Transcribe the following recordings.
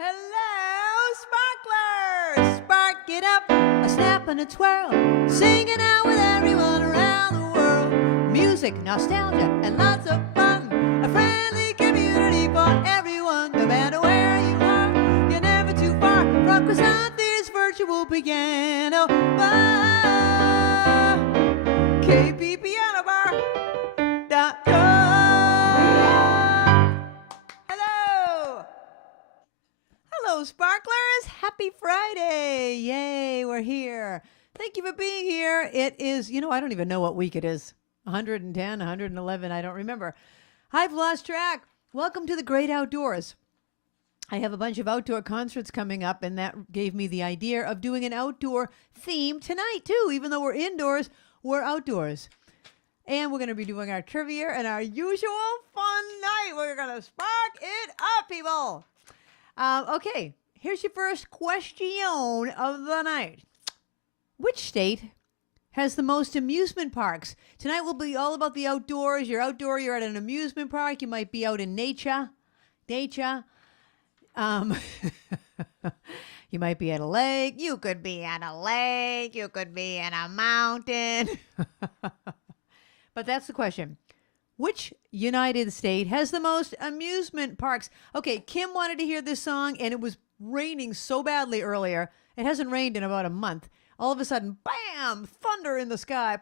Hello, sparklers! Spark it up, a snap and a twirl, singing out with everyone around the world. Music, nostalgia, and lots of fun. A friendly community for everyone. No matter where you are, you're never too far from Krisanti's virtual piano bar. KPPianobar.com. Hello, sparklers. Happy Friday. Yay, we're here. Thank you for being here. It is, I don't even know what week it is. 110, 111, I don't remember. I've lost track. Welcome to the great outdoors. I have a bunch of outdoor concerts coming up, and that gave me the idea of doing an outdoor theme tonight, too. Even though we're indoors, we're outdoors. And we're going to be doing our trivia and our usual fun night. We're going to spark it up, people. Okay, here's your first question of the night. Which state has the most amusement parks? Tonight will be all about the outdoors. You're outdoor, you're at an amusement park. You might be out in nature. You might be at a lake. You could be at a lake. You could be in a mountain. But that's the question. Which United State has the most amusement parks? Okay, Kim wanted to hear this song, and it was raining so badly earlier. It hasn't rained in about a month. All of a sudden, bam, thunder in the sky,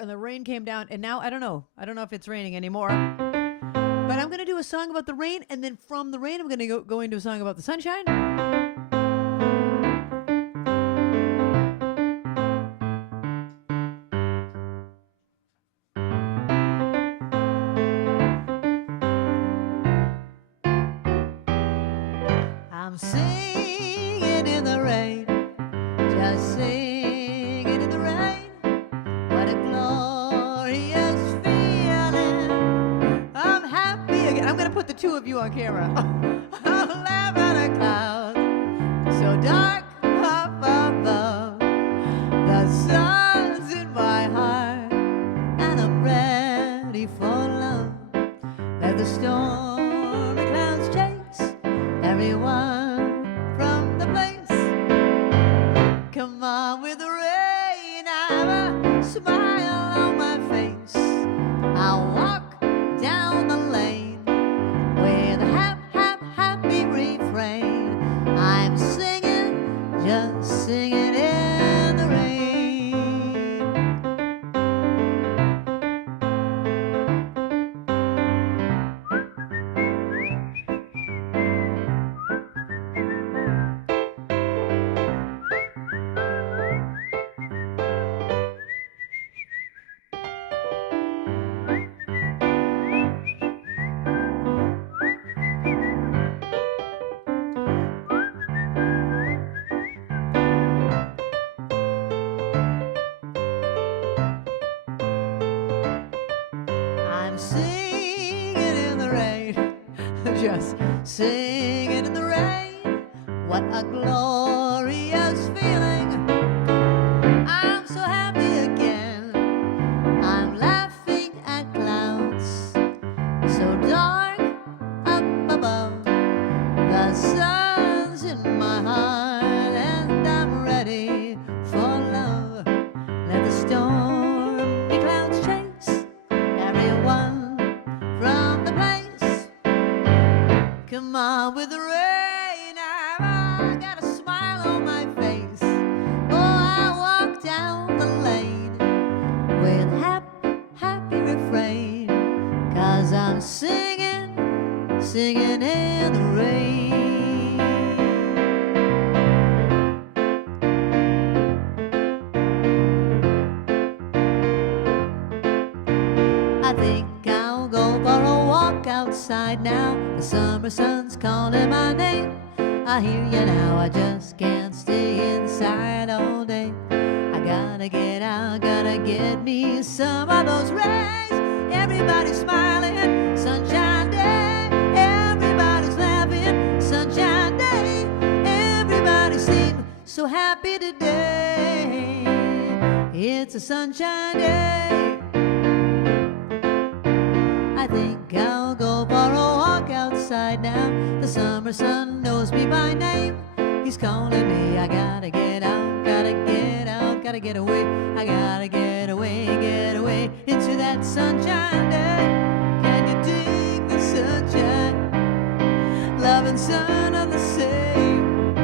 and the rain came down, and now I don't know if it's raining anymore. But I'm going to do a song about the rain, and then from the rain, I'm going to go into a song about the sunshine. I'm singing in the rain, just singing in the rain. What a glorious feeling. I'm happy again. I'm going to put the two of you on camera. I'm laughing at a cloud so dark up above. The sun's in my heart, and I'm ready for love. Let the stormy clouds chase everyone from the place. Come on with the rain, I have a smile on my face. I'll walk down the lane with a happy refrain. I'm singing, just singing in the rain. Just singing in the rain. What a glorious feeling. I'm so happy again. I'm laughing at clouds so dark up above. The sun's in my heart, and I'm ready for love. Let the stormy clouds chase everyone from the place. Come on with the rain, I got a smile on my face. Oh, I walk down the lane with happy refrain. 'Cause I'm singing in the rain. I think I'll go for a walk outside now. The summer sun's calling my name. I hear you now, I just can't stay inside all day. I gotta get out, gotta get me some of those rays. Everybody's smiling, sunshine day. Everybody's laughing, sunshine day. Everybody seems so happy today. It's a sunshine day. I think I'll go for a walk outside. side now. The summer sun knows me by name. He's calling me, I gotta get out, gotta get out, gotta get away. I gotta get away into that sunshine day. Can you dig the sunshine? Love and sun are the same.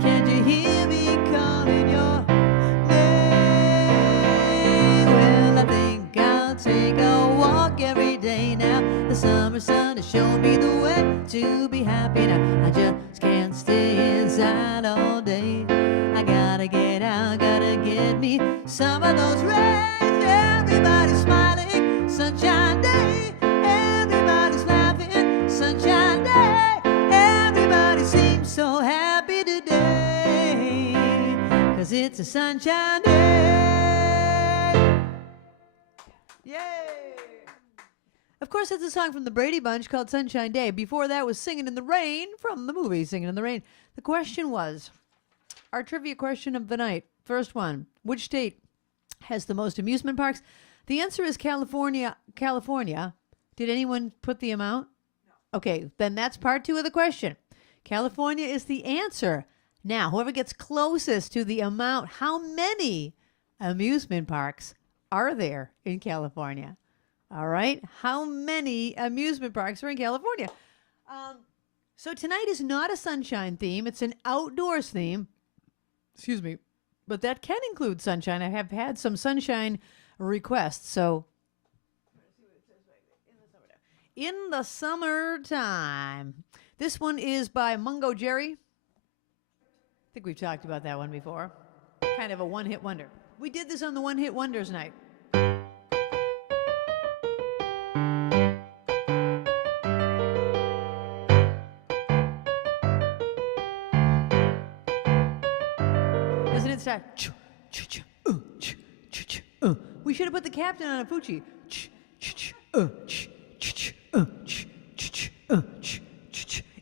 Can't you hear me calling your name? Well, I think I'll take a walk every day now. The summer sun has shown me the way to be happy now. I just can't stay inside all day. I gotta get out, gotta get me some of those rays. Everybody's smiling, sunshine day. Everybody's laughing, sunshine day. Everybody seems so happy today, 'cause it's a sunshine day. Yay! Of course, it's a song from the Brady Bunch called Sunshine Day. Before that was Singing in the Rain from the movie Singing in the Rain. The question was, our trivia question of the night, first one, which state has the most amusement parks? The answer is California. California. Did anyone put the amount? No. Okay, then that's part two of the question. California is the answer. Now, whoever gets closest to the amount, how many amusement parks are there in California? All right. How many amusement parks are in California? So tonight is not a sunshine theme. It's an outdoors theme. Excuse me. But that can include sunshine. I have had some sunshine requests. So in the summertime. This one is by Mungo Jerry. I think we've talked about that one before. Kind of a one-hit wonder. We did this on the One-Hit Wonders night. Start. We should have put the captain on a Fuji.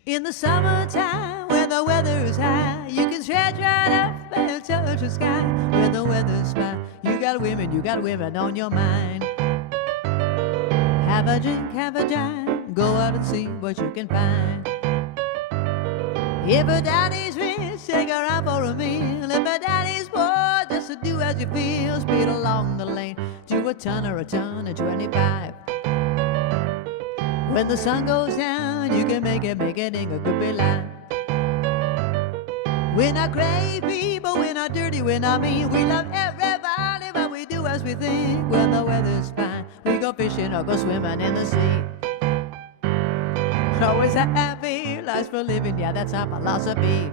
In the summertime, when the weather is high, you can stretch right up and touch the sky. When the weather's fine, you got women on your mind. Have a drink, have a jive, go out and see what you can find. If a daddy's rich, take her out for a meal. If a daddy's poor, just to do as you feel. Speed along the lane to a ton or a ton of 25. When the sun goes down, you can make it in a good big line. We're not crazy people, we're not dirty, we're not mean. We love everybody, but we do as we think. When the weather's fine, we go fishing or go swimming in the sea. Always happy, life's for living, yeah, that's our philosophy.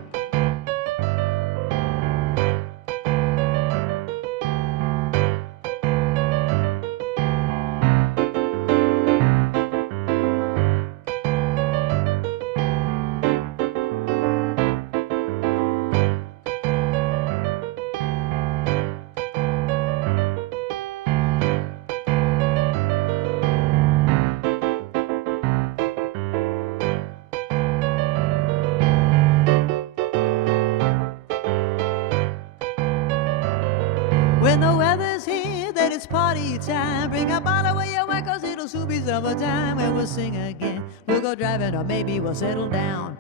When the weather's here, then it's party time. Bring a bottle with your wife, 'cause it'll soon be summertime. And we'll sing again, we'll go driving, or maybe we'll settle down.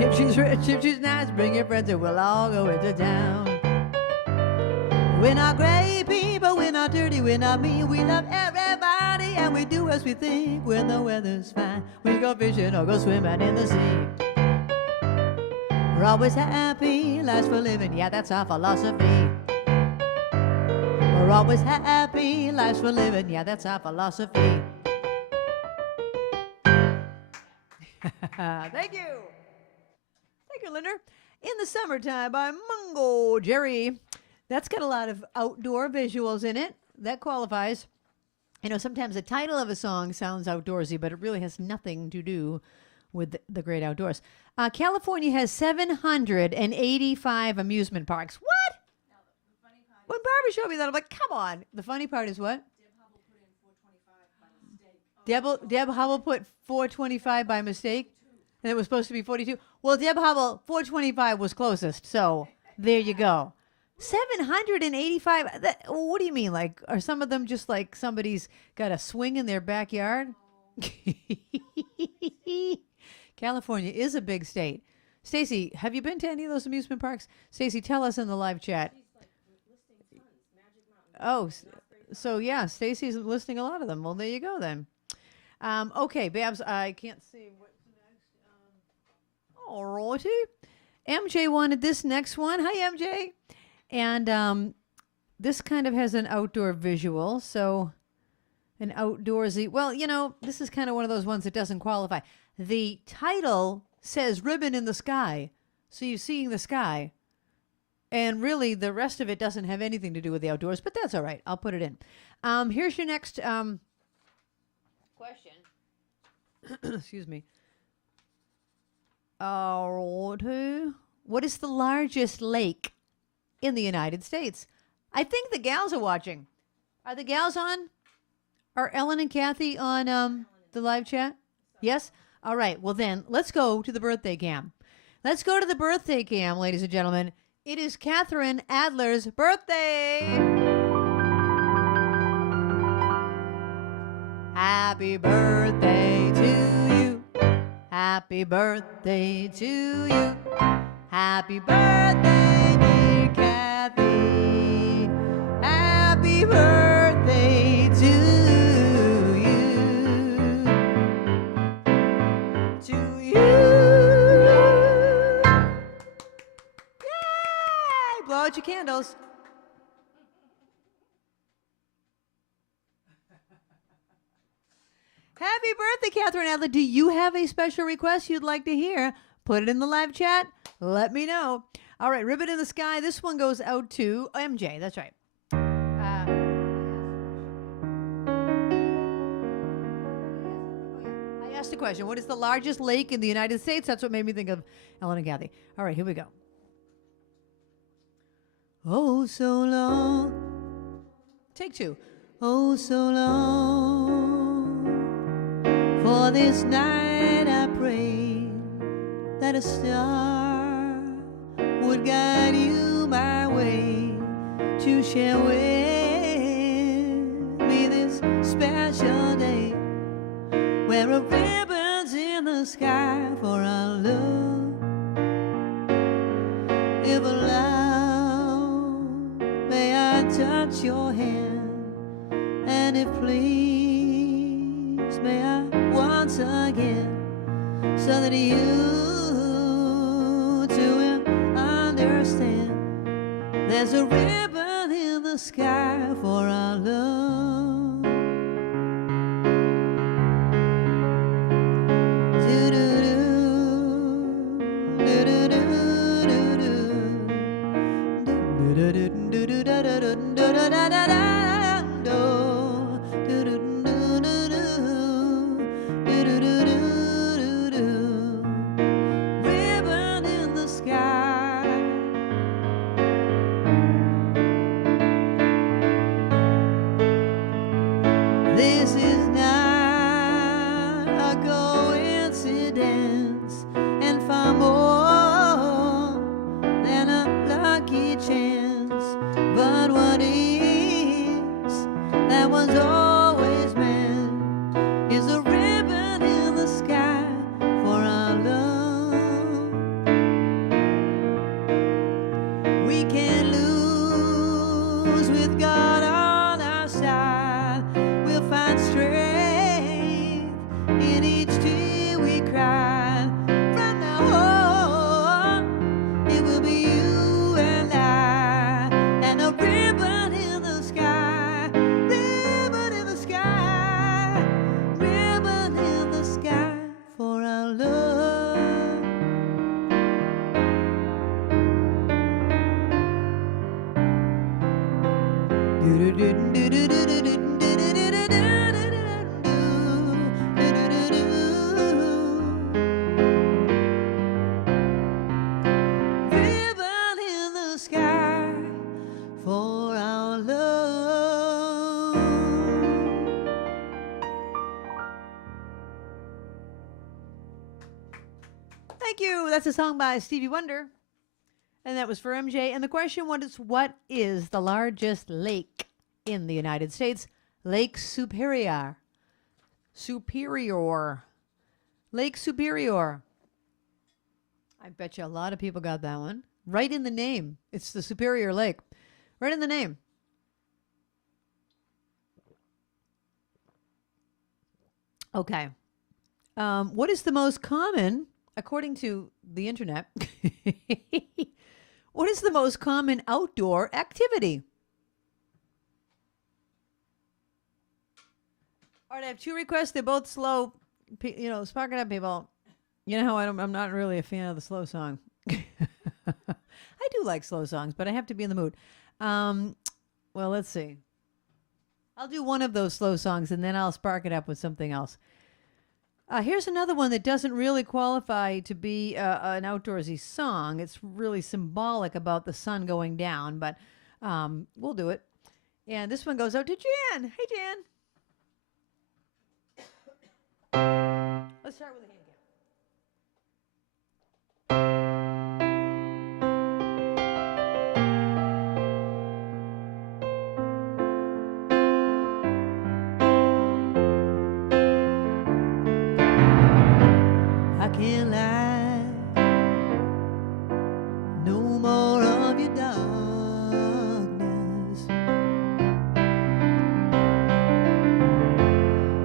If she's rich, if she's nice, bring your friends and we'll all go into town. We're not great people, we're not dirty, we're not mean. We love everybody and we do as we think. When the weather's fine, we go fishing or go swimming in the sea. We're always happy, life's for living, yeah, that's our philosophy. We're always happy, life's for living, yeah, that's our philosophy. Thank you. Thank you, Linder. In the Summertime by Mungo Jerry. That's got a lot of outdoor visuals in it. That qualifies. You know, sometimes the title of a song sounds outdoorsy, but it really has nothing to do with the great outdoors. California has 785 amusement parks. What? No, the funny part when Barbara showed me that, I'm like, come on. The funny part is what? Deb Hubble put 425 by mistake, and it was supposed to be 42. Well, Deb Hubble, 425 was closest, so there you go. 785. What do you mean? Like, are some of them just like somebody's got a swing in their backyard? California is a big state. Stacy, have you been to any of those amusement parks? Stacy, tell us in the live chat. Oh, so yeah, Stacy's listing a lot of them. Well, there you go then. Okay, Babs, I can't see what's next. All righty. MJ wanted this next one. Hi, MJ. And this kind of has an outdoor visual, so an outdoorsy. Well, you know, this is kind of one of those ones that doesn't qualify. The title says Ribbon in the Sky, so you're seeing the sky. And really, the rest of it doesn't have anything to do with the outdoors, but that's all right. I'll put it in. Here's your next question. Excuse me. What is the largest lake in the United States? I think the gals are watching. Are the gals on? Are Ellen and Kathy on the live chat? Yes? All right. Well, then, let's go to the birthday cam. Let's go to the birthday cam, ladies and gentlemen. It is Catherine Adler's birthday. Happy birthday to you. Happy birthday to you. Happy birthday, dear Kathy. Happy birthday to you. To you. Yay! Blow out your candles. Happy birthday, Catherine Adler. Do you have a special request you'd like to hear? Put it in the live chat. Let me know. All right, Ribbon in the Sky. This one goes out to MJ. That's right. I asked a question. What is the largest lake in the United States? That's what made me think of Ellen and Kathy. All right, here we go. Oh, so long. Take two. Oh, so long. For this night I prayed that a star would guide you my way to share with me this special day where a ribbon's in the sky for our love. If allowed, may I touch your hand, and if please, may I once again, so that you too will understand there's a ribbon in the sky for our love. Do-do-do, do-do-do, do-do-do, do-do-do-do-do-do-do-do-do-do-do-do. This is not a coincidence, and far more than a lucky chance. But what is, that was always meant, is a ribbon in the sky for our love. We can't lose with God on our side. We'll find strength in each tear we cry. From now on, it will be you and I, and a ribbon in the sky, ribbon in the sky, ribbon in the sky for our love. Ribbon in the sky for our love. Thank you. That's a song by Stevie Wonder. And that was for MJ. And the question was, what is the largest lake in the United States? Lake Superior. Superior. Lake Superior. I bet you a lot of people got that one. Right in the name. It's the Superior Lake. Right in the name. Okay. What is the most common, according to the internet, what is the most common outdoor activity? All right, I have two requests. They're both slow. Spark it up, people. You know how I'm not really a fan of the slow song. I do like slow songs, but I have to be in the mood. Well, let's see. I'll do one of those slow songs, and then I'll spark it up with something else. Here's another one that doesn't really qualify to be an outdoorsy song. It's really symbolic about the sun going down, but we'll do it. And this one goes out to Jan. Hey, Jan. Let's start with a hand clap. I can't lie, no more of your darkness.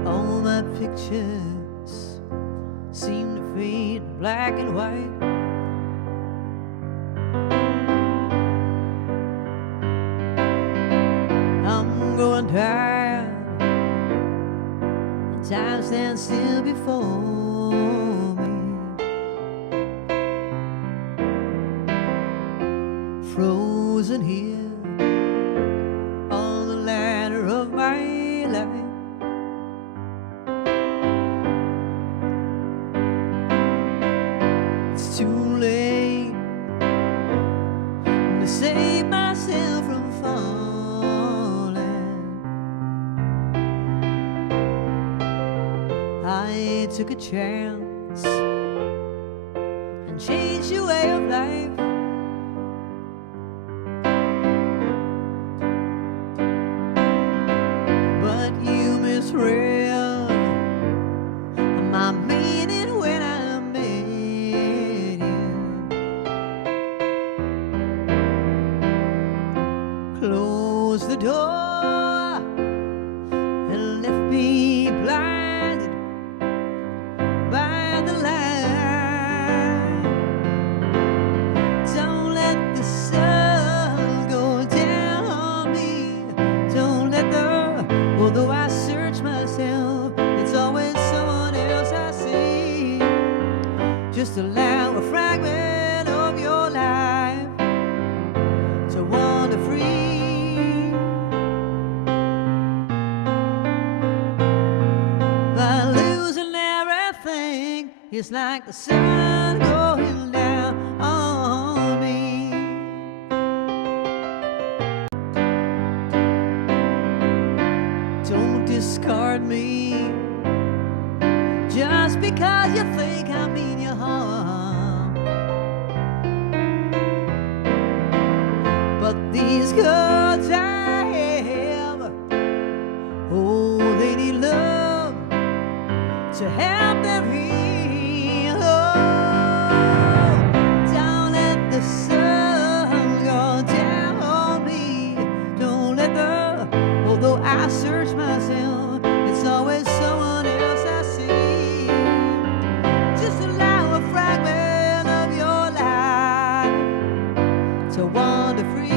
All my pictures seem to fade black and white. I'm growing tired, and time stands still before me. Frozen here on the ladder of my life. It's too late to save myself from falling. I took a chance and changed your way of life. But you misread my meaning when I met you. Close the door and left me blinded by the light. Don't let the sun go down on me. Don't let although I search myself, it's always someone else I see. Just allow a fragment of your life to wander free. By losing everything, it's like the sun going down on me. Don't discard me just because you think I mean you harm. But these girls I have, oh, they need love to help them heal. Oh, don't let the sun go down on me. Don't let although I search myself, it's always someone else I see. Just allow a fragment of your life to wander free.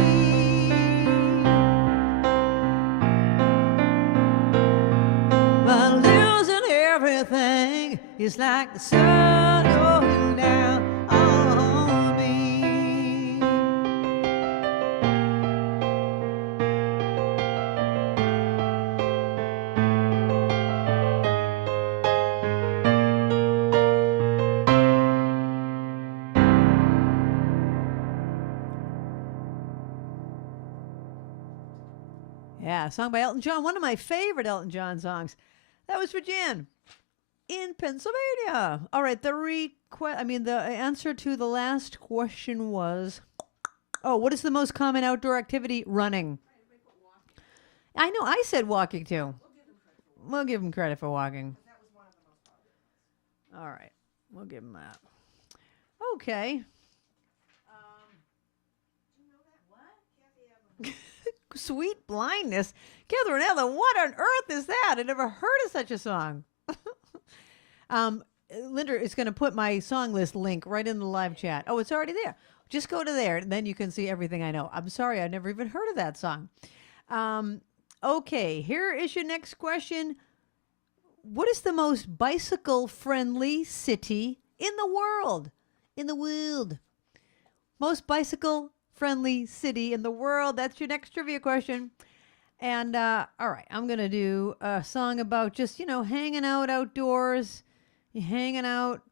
But losing everything is like the sun going down on me. Yeah, a song by Elton John, one of my favorite Elton John songs. That was for Jan in Pennsylvania. All right, the answer to the last question was, what is the most common outdoor activity? Running. I know, I said walking too. We'll give him credit for walking. All right, we'll give him that. Okay. Sweet Blindness. Catherine Ellen, what on earth is that? I never heard of such a song. Linda is going to put my song list link right in the live chat. Oh, it's already there. Just go to there, and then you can see everything I know. I'm sorry, I never even heard of that song. Okay, here is your next question. What is the most bicycle-friendly city in the world? In the world. Most bicycle-friendly city in the world. That's your next trivia question. And, all right, I'm going to do a song about just, hanging out outdoors. You're hanging out.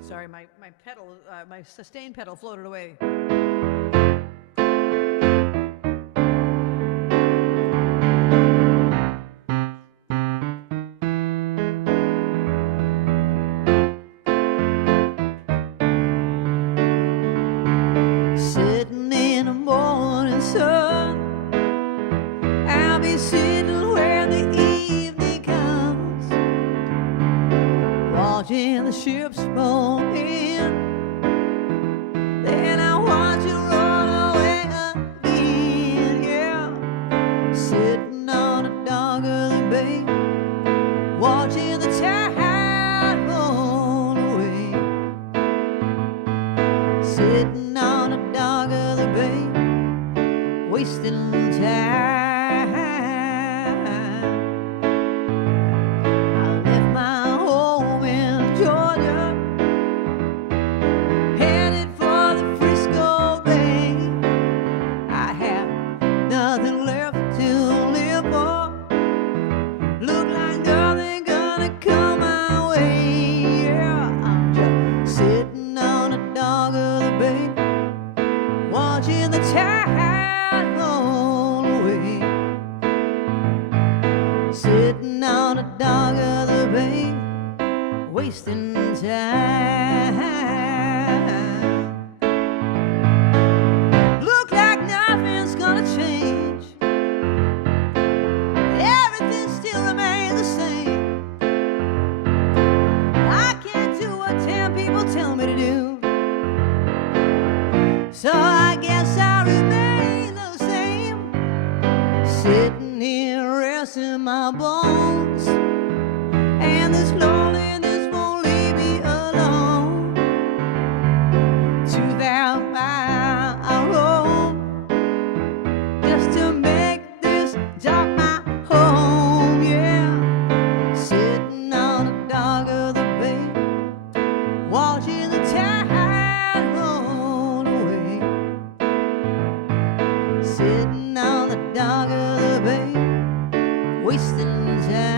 Sorry, my pedal, my sustain pedal floated away. Sitting in the morning sun, I'll be sitting where the evening comes, watching the ships roll in. Then I watch it roll away again, yeah. Sitting on a dock of the bay, watching the tide roll away. Sitting on a dock of the bay, wasting time. I left my home in Georgia, headed for the Frisco Bay. I have nothing left to live for. Look like nothing gonna come my way. Yeah, I'm just sitting on a dock of the bay, watching the tide roll away. Sitting on a dock of the bay, wasting time. Look like nothing's gonna change. Everything still remains the same. I can't do what 10 people tell me to do. So I guess I'll remain the same. Sitting here resting my bones, and this loneliness won't leave me alone. 2,000-mile road just to make this dock my home, yeah. Sitting on the dock of the bay, watching the tide roll away. Sitting on the dock of the bay, wasting time.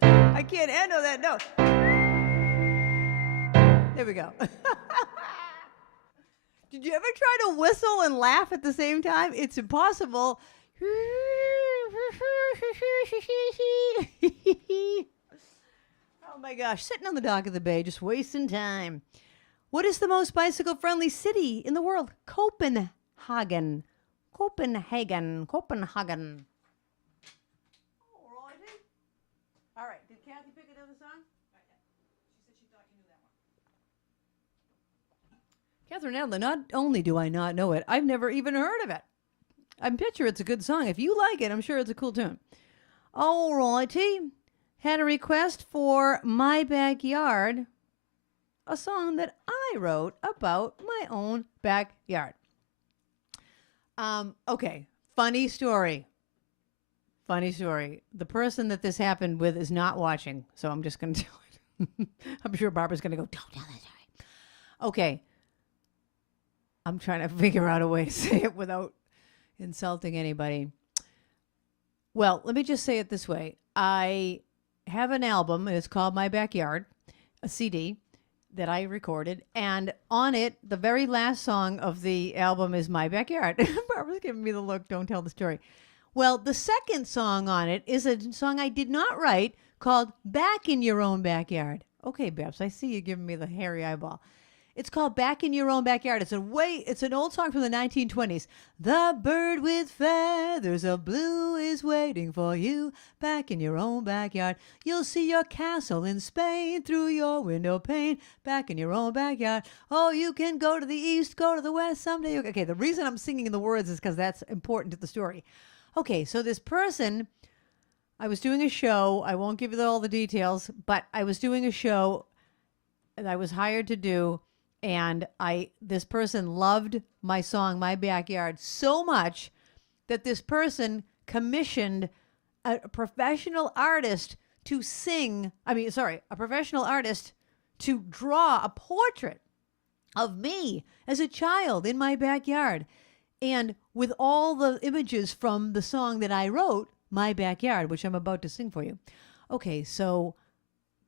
I can't handle that note. There we go. Did you ever try to whistle and laugh at the same time? It's impossible. Oh my gosh, sitting on the dock of the bay, just wasting time. What is the most bicycle-friendly city in the world? Copenhagen. Copenhagen. Copenhagen. All right. Did Kathy pick another song? She said she thought you knew that one. Catherine Adler, not only do I not know it, I've never even heard of it. I'm sure it's a good song. If you like it, I'm sure it's a cool tune. All righty. Had a request for My Backyard, a song that I wrote about my own backyard. Okay. Funny story. Funny story. The person that this happened with is not watching, so I'm just going to tell it. I'm sure Barbara's going to go, don't tell that story. Okay. I'm trying to figure out a way to say it without insulting anybody. Well, let me just say it this way. I have an album. It's called My Backyard, a CD that I recorded. And on it, the very last song of the album is My Backyard. Barbara's giving me the look. Don't tell the story. Well, the second song on it is a song I did not write called Back in Your Own Backyard. Okay, Babs, I see you giving me the hairy eyeball. It's called Back in Your Own Backyard. It's an old song from the 1920s. The bird with feathers of blue is waiting for you back in your own backyard. You'll see your castle in Spain through your window pane back in your own backyard. Oh, you can go to the east, go to the west someday. Okay, the reason I'm singing the words is because that's important to the story. Okay, so this person, I was doing a show. I won't give you all the details, but I was doing a show that I was hired to do. And this person loved my song, My Backyard, so much that this person commissioned a professional artist to a professional artist to draw a portrait of me as a child in my backyard. And with all the images from the song that I wrote, My Backyard, which I'm about to sing for you. Okay, so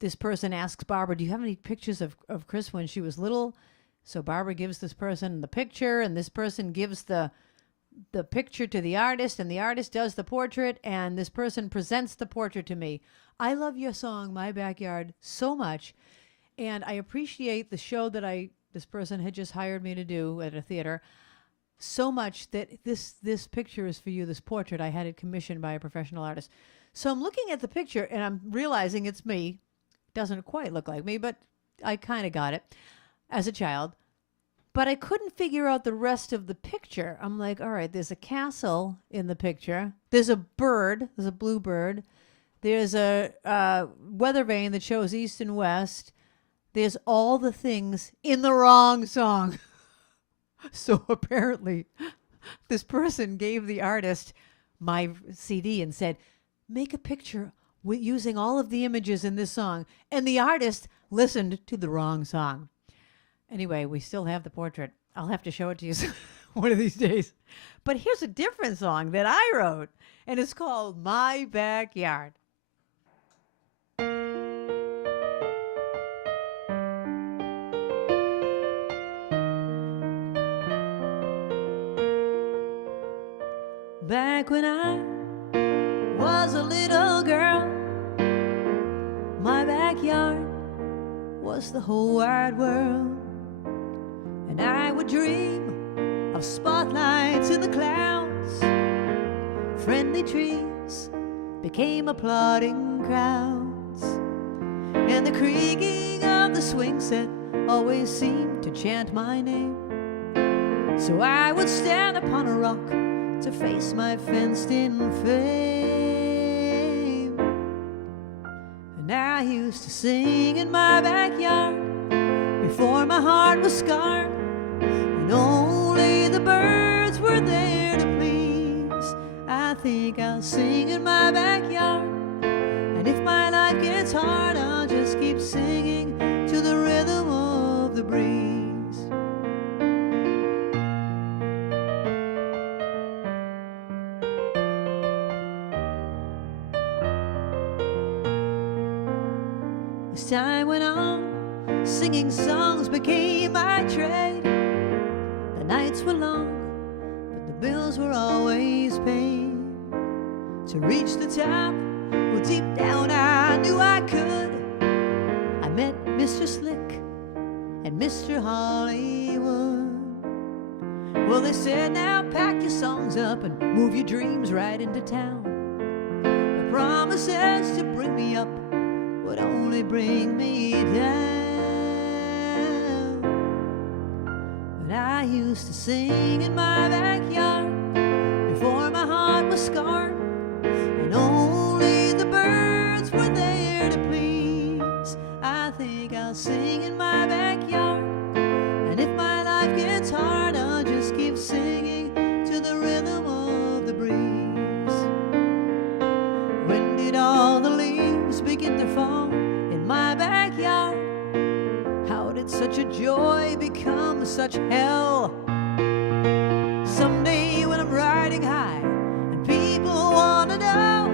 this person asks Barbara, do you have any pictures of Chris when she was little? So Barbara gives this person the picture, and this person gives the picture to the artist, and the artist does the portrait, and this person presents the portrait to me. I love your song, My Backyard, so much, and I appreciate the show that this person had just hired me to do at a theater so much that this picture is for you, this portrait. I had it commissioned by a professional artist. So I'm looking at the picture, and I'm realizing it's me. Doesn't quite look like me, but I kind of got it as a child. But I couldn't figure out the rest of the picture. I'm like, all right, there's a castle in the picture. There's a bird. There's a blue bird. There's a weather vane that shows east and west. There's all the things in the wrong song. So apparently, this person gave the artist my CD and said, make a picture using all of the images in this song. And the artist listened to the wrong song. Anyway, we still have the portrait. I'll have to show it to you one of these days. But here's a different song that I wrote, and it's called My Backyard. Back when I was a little girl, my backyard was the whole wide world. And I would dream of spotlights in the clouds. Friendly trees became applauding crowds. And the creaking of the swing set always seemed to chant my name. So I would stand upon a rock to face my fenced-in fame. And I used to sing in my backyard before my heart was scarred. And only the birds were there to please. I think I'll sing in my backyard. And if my life gets hard, I'll just keep singing to the rhythm of the breeze. As time went on, singing songs became my trade. The nights were long, but the bills were always paid. To reach the top, well, deep down I knew I could. I met Mr. Slick and Mr. Hollywood. Well, they said, now pack your songs up and move your dreams right into town. The promises to bring me up would only bring me down. But I used to sing in my backyard before my heart was scarred. And only the birds were there to please. I think I'll sing in my backyard. And if my life gets hard, I'll just keep singing to the rhythm of the breeze. When did all the leaves begin to fall in my backyard? How did such a joy become such hell? Someday when I'm riding high and people want to know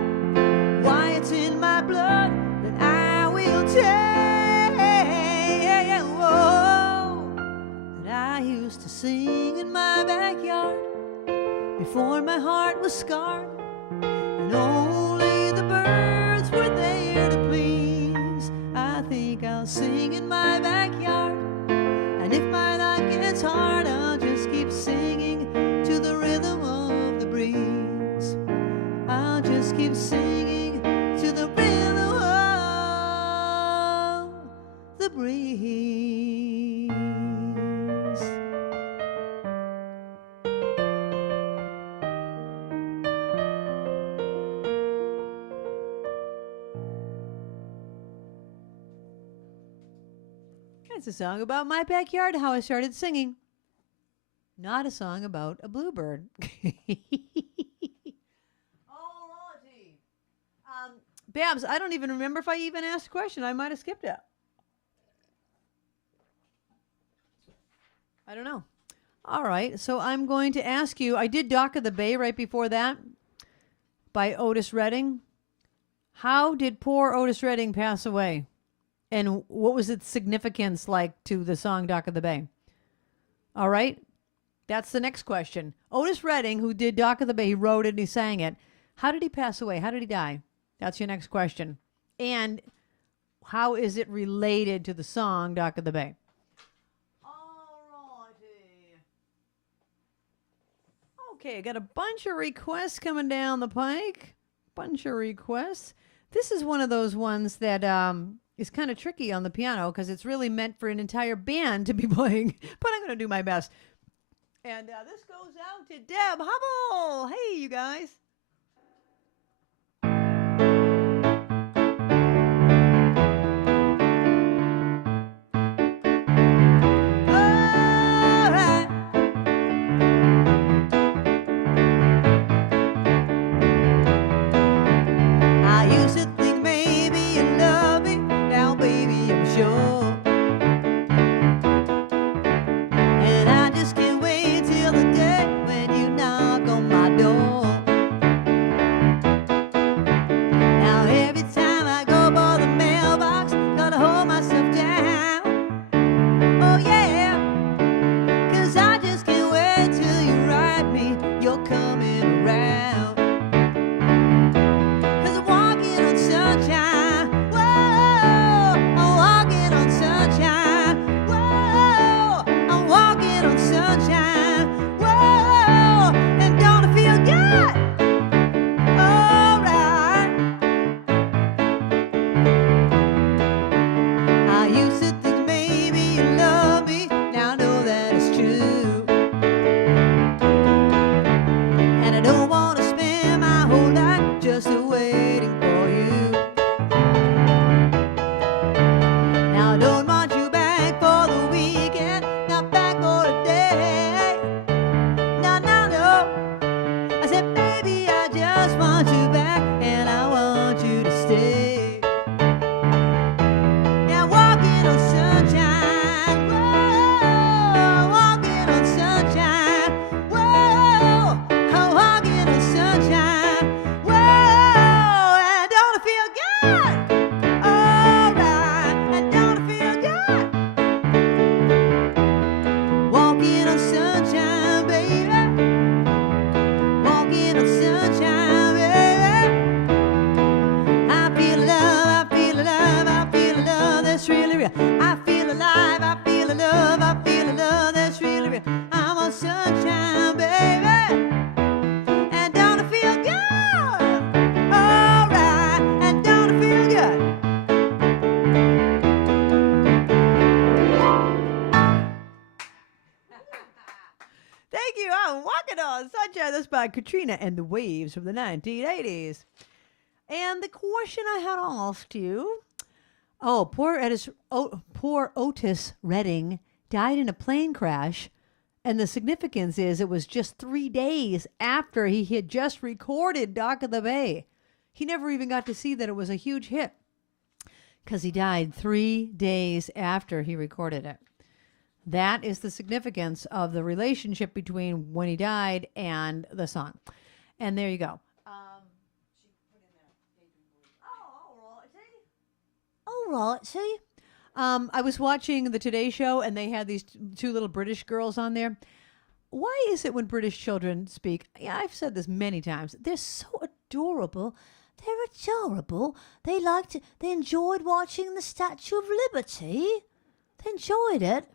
why it's in used to sing in my backyard before my heart was scarred, and only the birds were there to please. I think I'll sing in my backyard, and if my life gets hard, I'll just keep singing to the rhythm of the breeze. I'll just keep singing to the rhythm of the breeze. It's a song about my backyard, how I started singing. Not a song about a bluebird. Babs, I don't even remember if I even asked a question. I might have skipped it. I don't know. All right, so I'm going to ask you, I did Dock of the Bay right before that by Otis Redding. How did poor Otis Redding pass away? And what was its significance like to the song Dock of the Bay? All right, that's the next question. Otis Redding, who did Dock of the Bay, he wrote it and he sang it. How did he pass away? How did he die? That's your next question. And how is it related to the song Dock of the Bay? Okay, got a bunch of requests coming down the pike. Bunch of requests. This is one of those ones that is kind of tricky on the piano because it's really meant for an entire band to be playing, but I'm going to do my best. And this goes out to Deb Hubble. Hey, you guys. By Katrina and the Waves from the 1980s. And the question I had asked you, poor Otis Redding died in a plane crash, and the significance is it was just 3 days after he had just recorded Dock of the Bay. He never even got to see that it was a huge hit because he died 3 days after he recorded it. That is the significance of the relationship between when he died and the song. And there you go. All right, see? I was watching the Today Show, and they had these two little British girls on there. Why is it when British children speak? Yeah, I've said this many times. They're so adorable. They're adorable. They enjoyed watching the Statue of Liberty. They enjoyed it.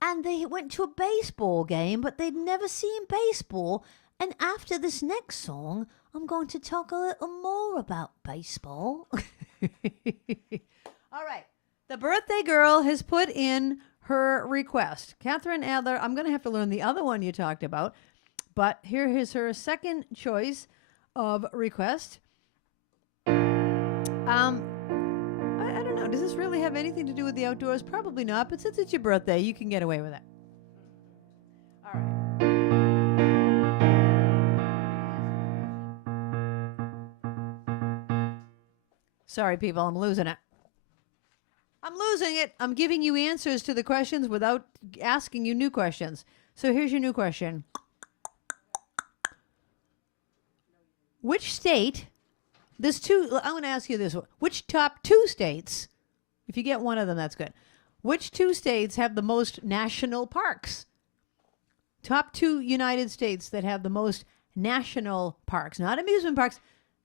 And they went to a baseball game, but they'd never seen baseball. And after this next song, I'm going to talk a little more about baseball. All right. The birthday girl has put in her request. Catherine Adler, I'm going to have to learn the other one you talked about. But here is her second choice of request. I don't know. Does this really have anything to do with the outdoors? Probably not. But since it's your birthday, you can get away with it. All right. Sorry, people. I'm losing it. I'm losing it. I'm giving you answers to the questions without asking you new questions. So here's your new question. Which state, I'm going to ask you this one. Which top 2 states, if you get one of them, that's good. Which 2 states have the most national parks? Top 2 United States that have the most national parks. Not amusement parks,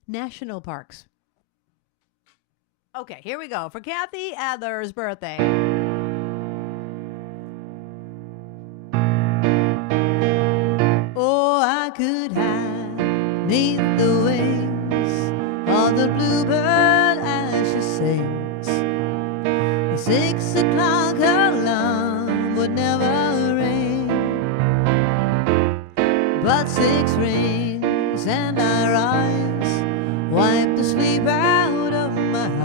national parks. Okay, here we go. For Kathy Adler's birthday. Oh, I could hide neath the wings of the bluebird as she sings. The 6 o'clock alarm would never ring, but 6 rings and I rise, wipe the sleep out of my eyes.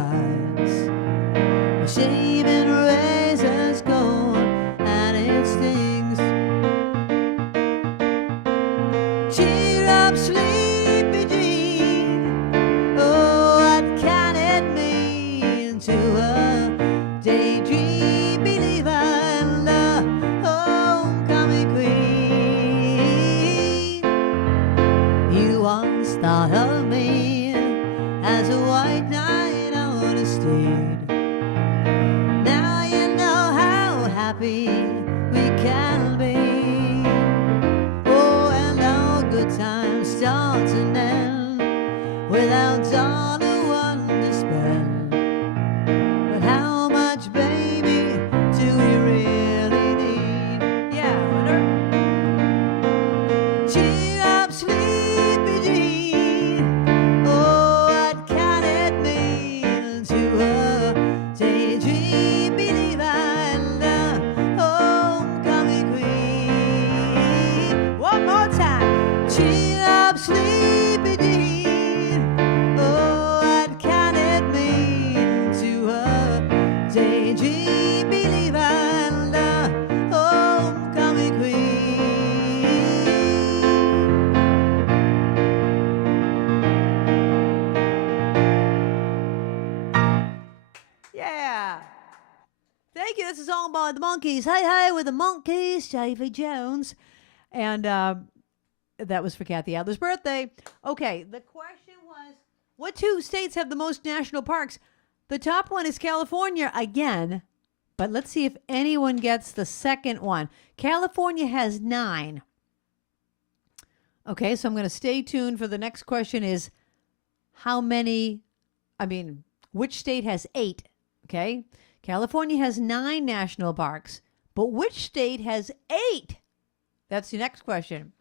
My shaving razor's cold and it stings. Cheer up, sleepy Jean. Oh, what can it mean to a daydream believer in the homecoming queen? You once thought of me as a white knight on a steed. Now you know how happy we can be. Oh, and all good times start and end without dawn or one to spend. But how much, baby, do we really need? Yeah, winner. Cheer up, sleepy Jean. Oh, what can it mean to a daydream believer in the homecoming queen? One more time. Cheer up, sleepy Jean. Oh, what can it mean to a daydream believer in the homecoming queen? Yeah. Thank you. This is all by the Monkees. Hey, hey, with the Monkees, Davy Jones. And that was for Kathy Adler's birthday. Okay, the question was, what 2 states have the most national parks? The top one is California again, but let's see if anyone gets the second one. California has 9. Okay, so I'm going to stay tuned for the next question is which state has 8? Okay, California has 9 national parks, but which state has 8? That's the next question.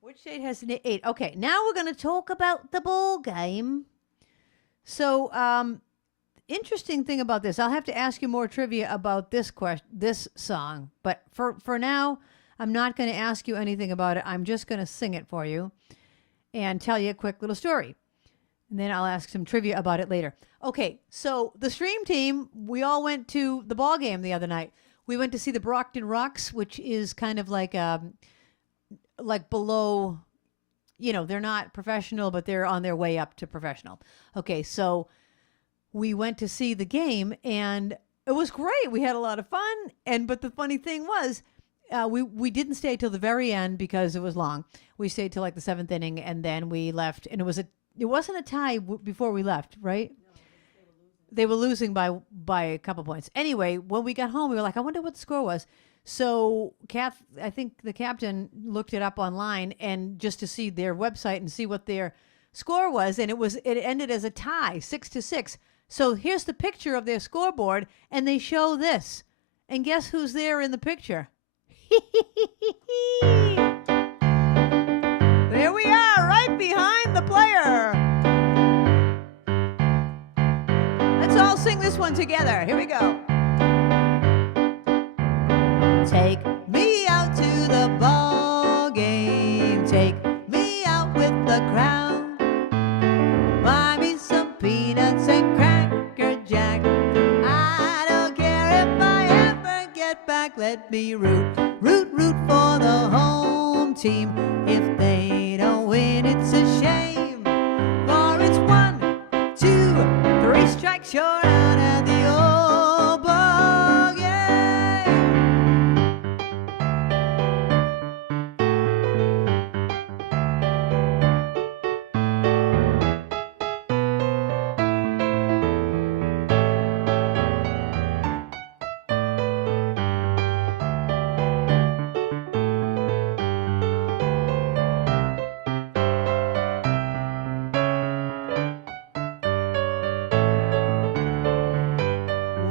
Which state has 8? Okay, now we're going to talk about the ball game. So, interesting thing about this, I'll have to ask you more trivia about this song, but for now, I'm not going to ask you anything about it. I'm just going to sing it for you and tell you a quick little story. And then I'll ask some trivia about it later. Okay, so the stream team, we all went to the ball game the other night. We went to see the Brockton Rocks, which is kind of like below, they're not professional, but they're on their way up to professional. Okay, so we went to see the game, and it was great. We had a lot of fun, but the funny thing was, we didn't stay till the very end because it was long. We stayed till like the 7th inning, and then we left, and it was it wasn't a tie before we left, right? They were losing by a couple points. Anyway, when we got home, we were like, I wonder what the score was. So I think the captain looked it up online and just to see their website and see what their score was, and it ended as a tie, 6-6. So here's the picture of their scoreboard, and they show this. And guess who's there in the picture? There we are, right behind the player. Let's all sing this one together. Here we go. Take me out to the ball game. Take me out with the crowd. Buy me some peanuts and Cracker Jack. I don't care if I ever get back. Let me root for the home team. If they don't win, it's a shame. For it's 1, 2, 3 strikes, you're out at the old ball game.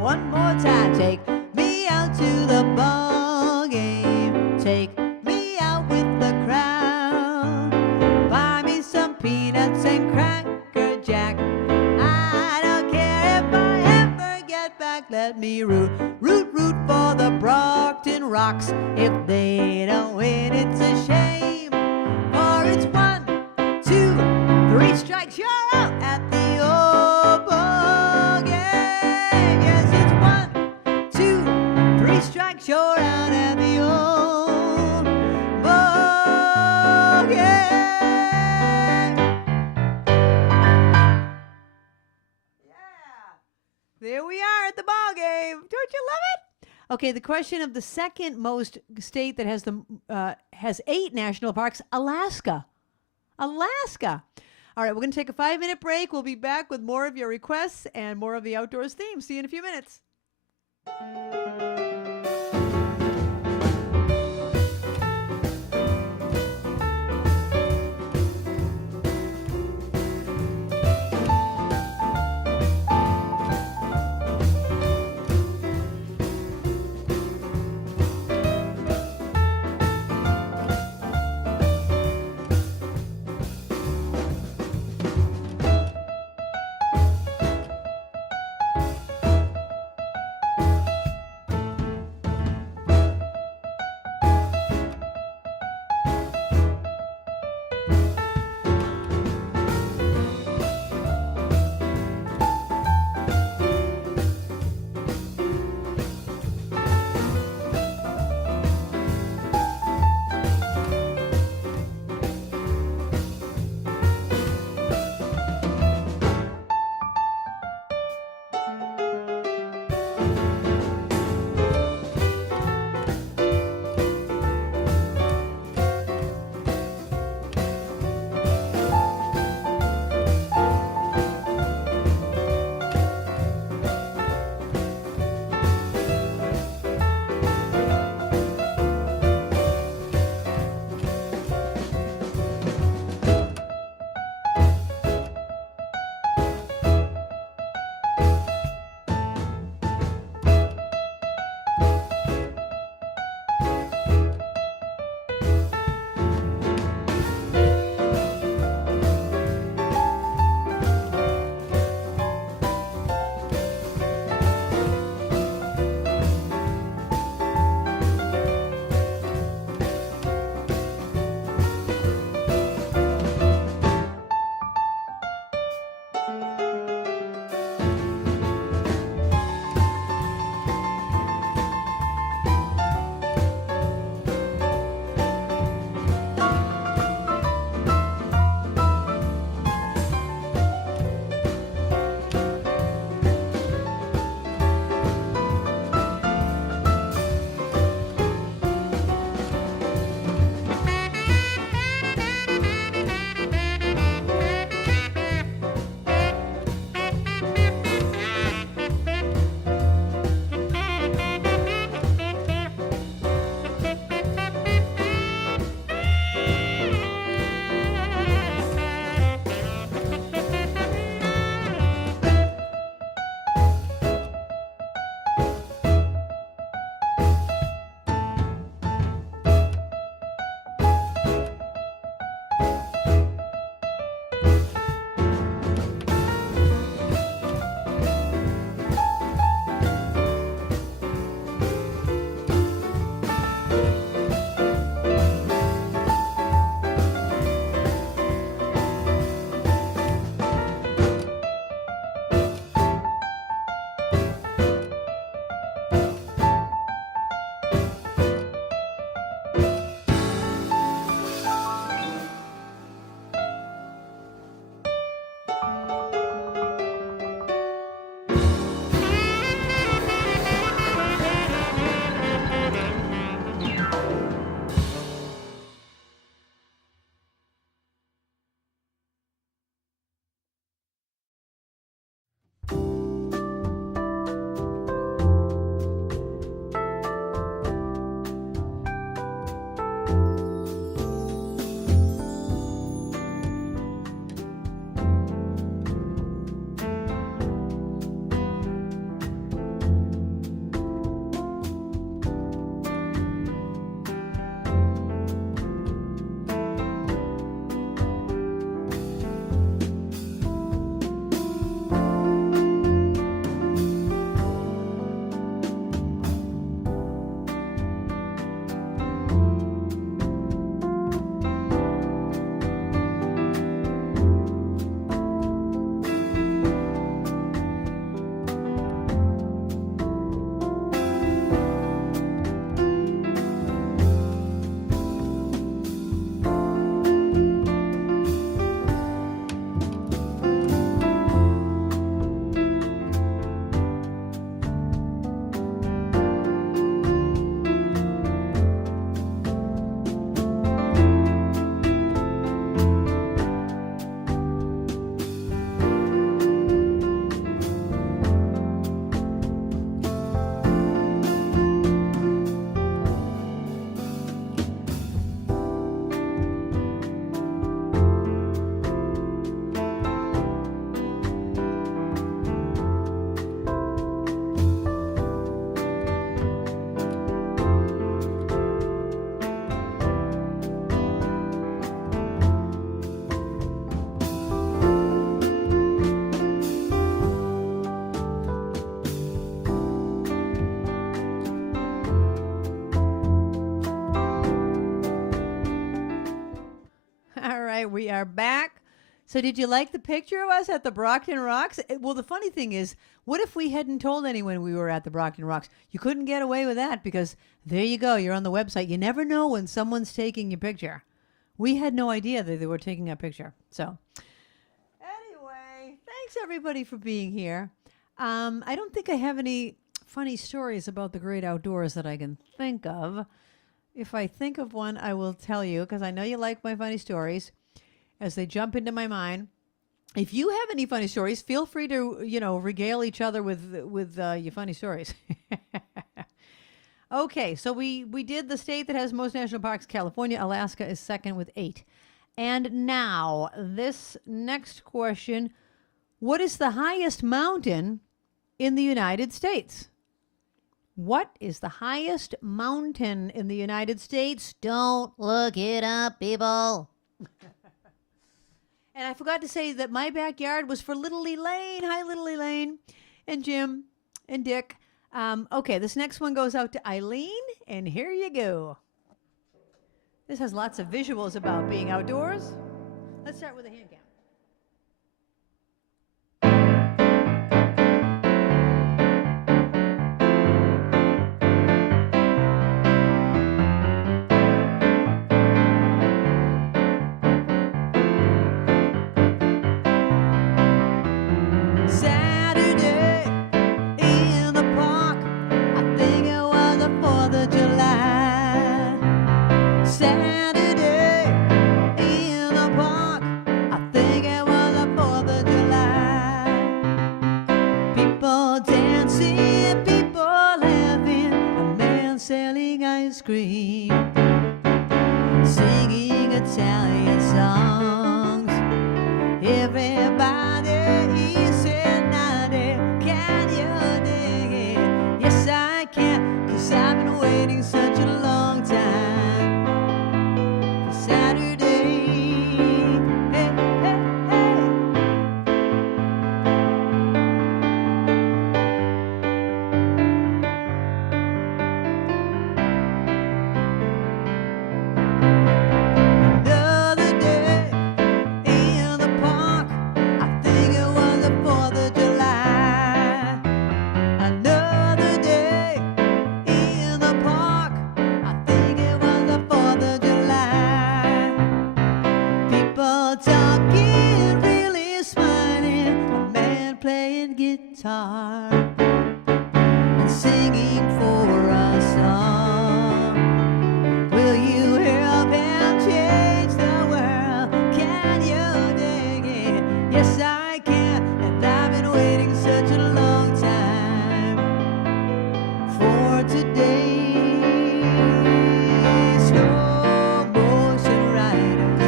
One more time, take me out to the ball game. Take me out with the crowd. Buy me some peanuts and Cracker Jack. I don't care if I ever get back. Let me root for the Brockton Rocks. If they don't win, it's a shame. For it's 1, 2, 3 strikes, you're out at the old ball game. Yes, it's 1, 2, 3 strikes, you're out at the old ball game. Yeah, there we are at the ball game. Don't you love it? Okay, the question of the second most state that has 8 national parks, Alaska. Alaska. All right, we're going to take a 5-minute break. We'll be back with more of your requests and more of the outdoors theme. See you in a few minutes. right, we are back. So did you like the picture of us at the Brockton Rocks? Well, the funny thing is, what if we hadn't told anyone we were at the Brockton Rocks? You couldn't get away with that because there you go. You're on the website. You never know when someone's taking your picture. We had no idea that they were taking a picture. So anyway, thanks everybody for being here. I don't think I have any funny stories about the great outdoors that I can think of. If I think of one, I will tell you because I know you like my funny stories as they jump into my mind. If you have any funny stories, feel free to, regale each other with your funny stories. Okay, so we did the state that has most national parks, California. Alaska is second with 8. And now, this next question, what is the highest mountain in the United States? What is the highest mountain in the United States? Don't look it up, people. And I forgot to say that my backyard was for Little Elaine. Hi, Little Elaine, and Jim, and Dick. Okay, this next one goes out to Eileen, and here you go. This has lots of visuals about being outdoors. Let's start with a hand cam. Cream, singing Italian songs. Everybody is naughty. Can you dig it? Yes, I can, 'cause I've been waiting such a long time for Saturday. Hey, hey, hey. Guitar and singing for a song. Will you help him change the world? Can you dig it? Yes, I can, and I've been waiting such a long time for today. Slow motion riders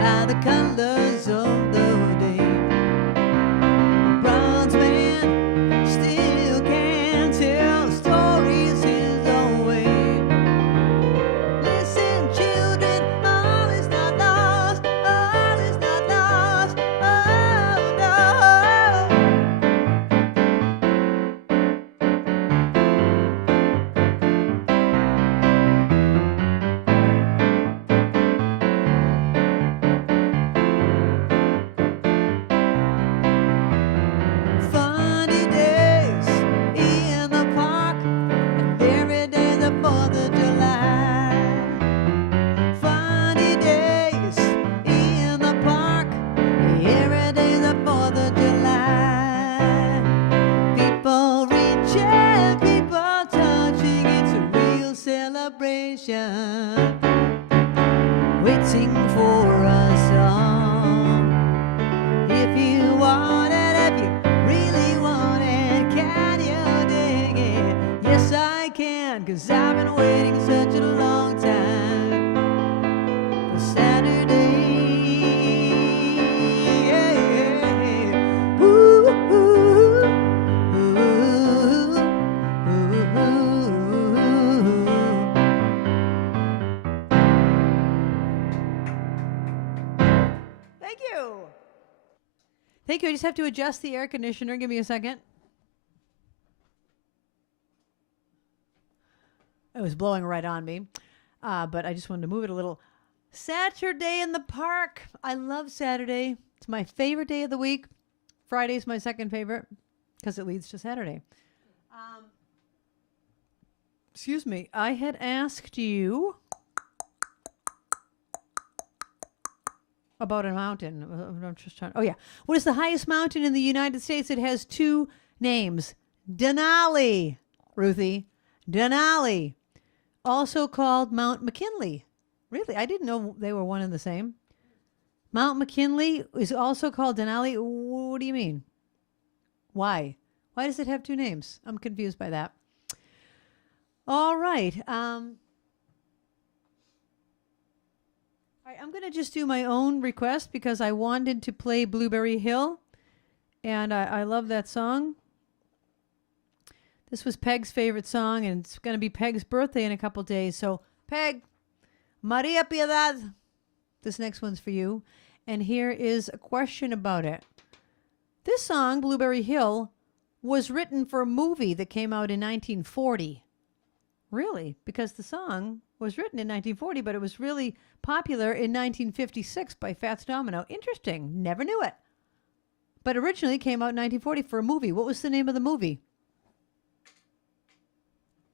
are the colors of the waiting for a song. If you want it, if you really want it, can you dig it? Yes, I can, 'cause I've been waiting such a long time for Saturday. Yeah, yeah, yeah. Ooh, ooh, ooh, ooh, ooh. Thank you. I just have to adjust the air conditioner. Give me a second. It was blowing right on me, but I just wanted to move it a little. Saturday in the park. I love Saturday. It's my favorite day of the week. Friday's my second favorite because it leads to Saturday. Excuse me. I had asked you about a mountain. I'm just trying. Oh, yeah. What is the highest mountain in the United States? It has two names. Denali, Ruthie. Denali. Also called Mount McKinley. Really? I didn't know they were one and the same. Mount McKinley is also called Denali. What do you mean? Why? Why does it have two names? I'm confused by that. All right. I'm going to just do my own request because I wanted to play Blueberry Hill, and I love that song. This was Peg's favorite song, and it's going to be Peg's birthday in a couple days. So, Peg, Maria Piedad, this next one's for you. And here is a question about it. This song, Blueberry Hill, was written for a movie that came out in 1940. Really? Because the song was written in 1940, but it was really popular in 1956 by Fats Domino. Interesting. Never knew it. But originally came out in 1940 for a movie. What was the name of the movie?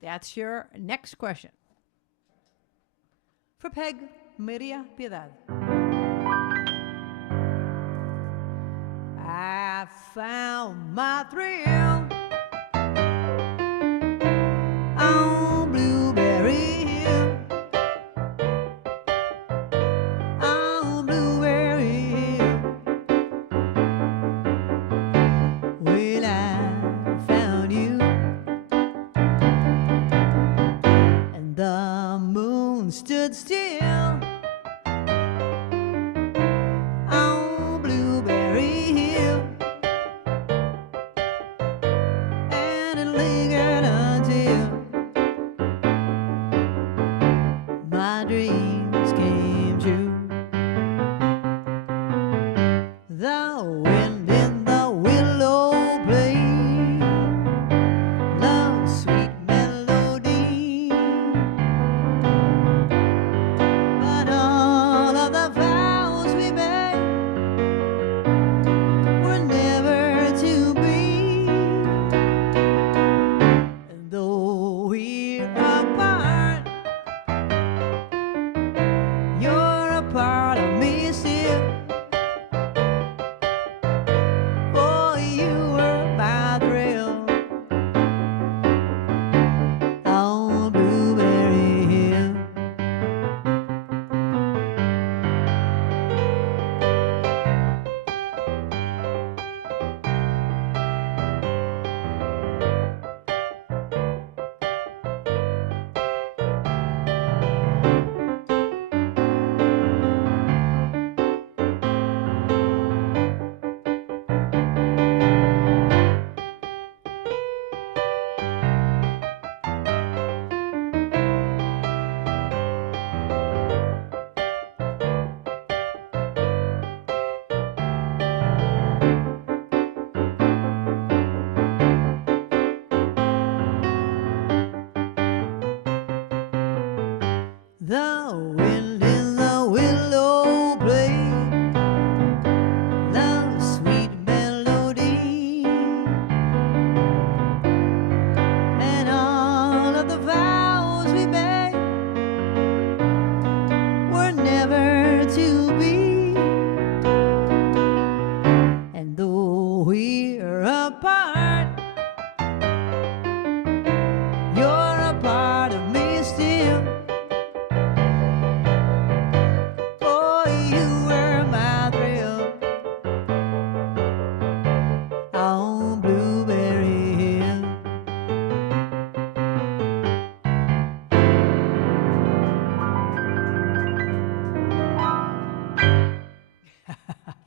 That's your next question. For Peg, Maria Piedad. I found my thrill on Blueberry Hill. On Blueberry Hill. Well, I found you, and the moon stood still. The wind in the willow played the sweet melody, and all of the vows we made were never to be. And though we're apart, you're a part of me still.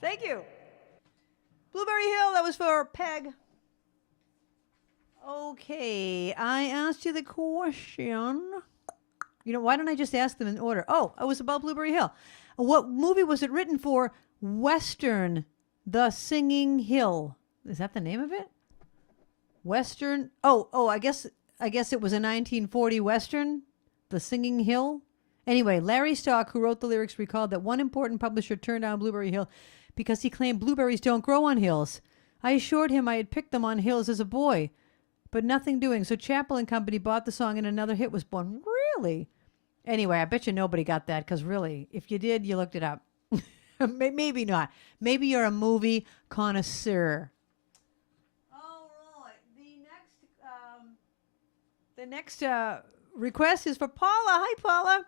Thank you. Blueberry Hill, that was for Peg. Okay, I asked you the question. You know, why don't I just ask them in order? Oh, it was about Blueberry Hill. What movie was it written for? Western, The Singing Hill. Is that the name of it? Western. I guess it was a 1940 Western, The Singing Hill. Anyway, Larry Stock, who wrote the lyrics, recalled that one important publisher turned down Blueberry Hill because he claimed blueberries don't grow on hills. I assured him I had picked them on hills as a boy, but nothing doing. So Chappell and Company bought the song and another hit was born. Really? Anyway, I bet you nobody got that because really, if you did, you looked it up. Maybe not. Maybe you're a movie connoisseur. All right. The next request is for Paula. Hi, Paula.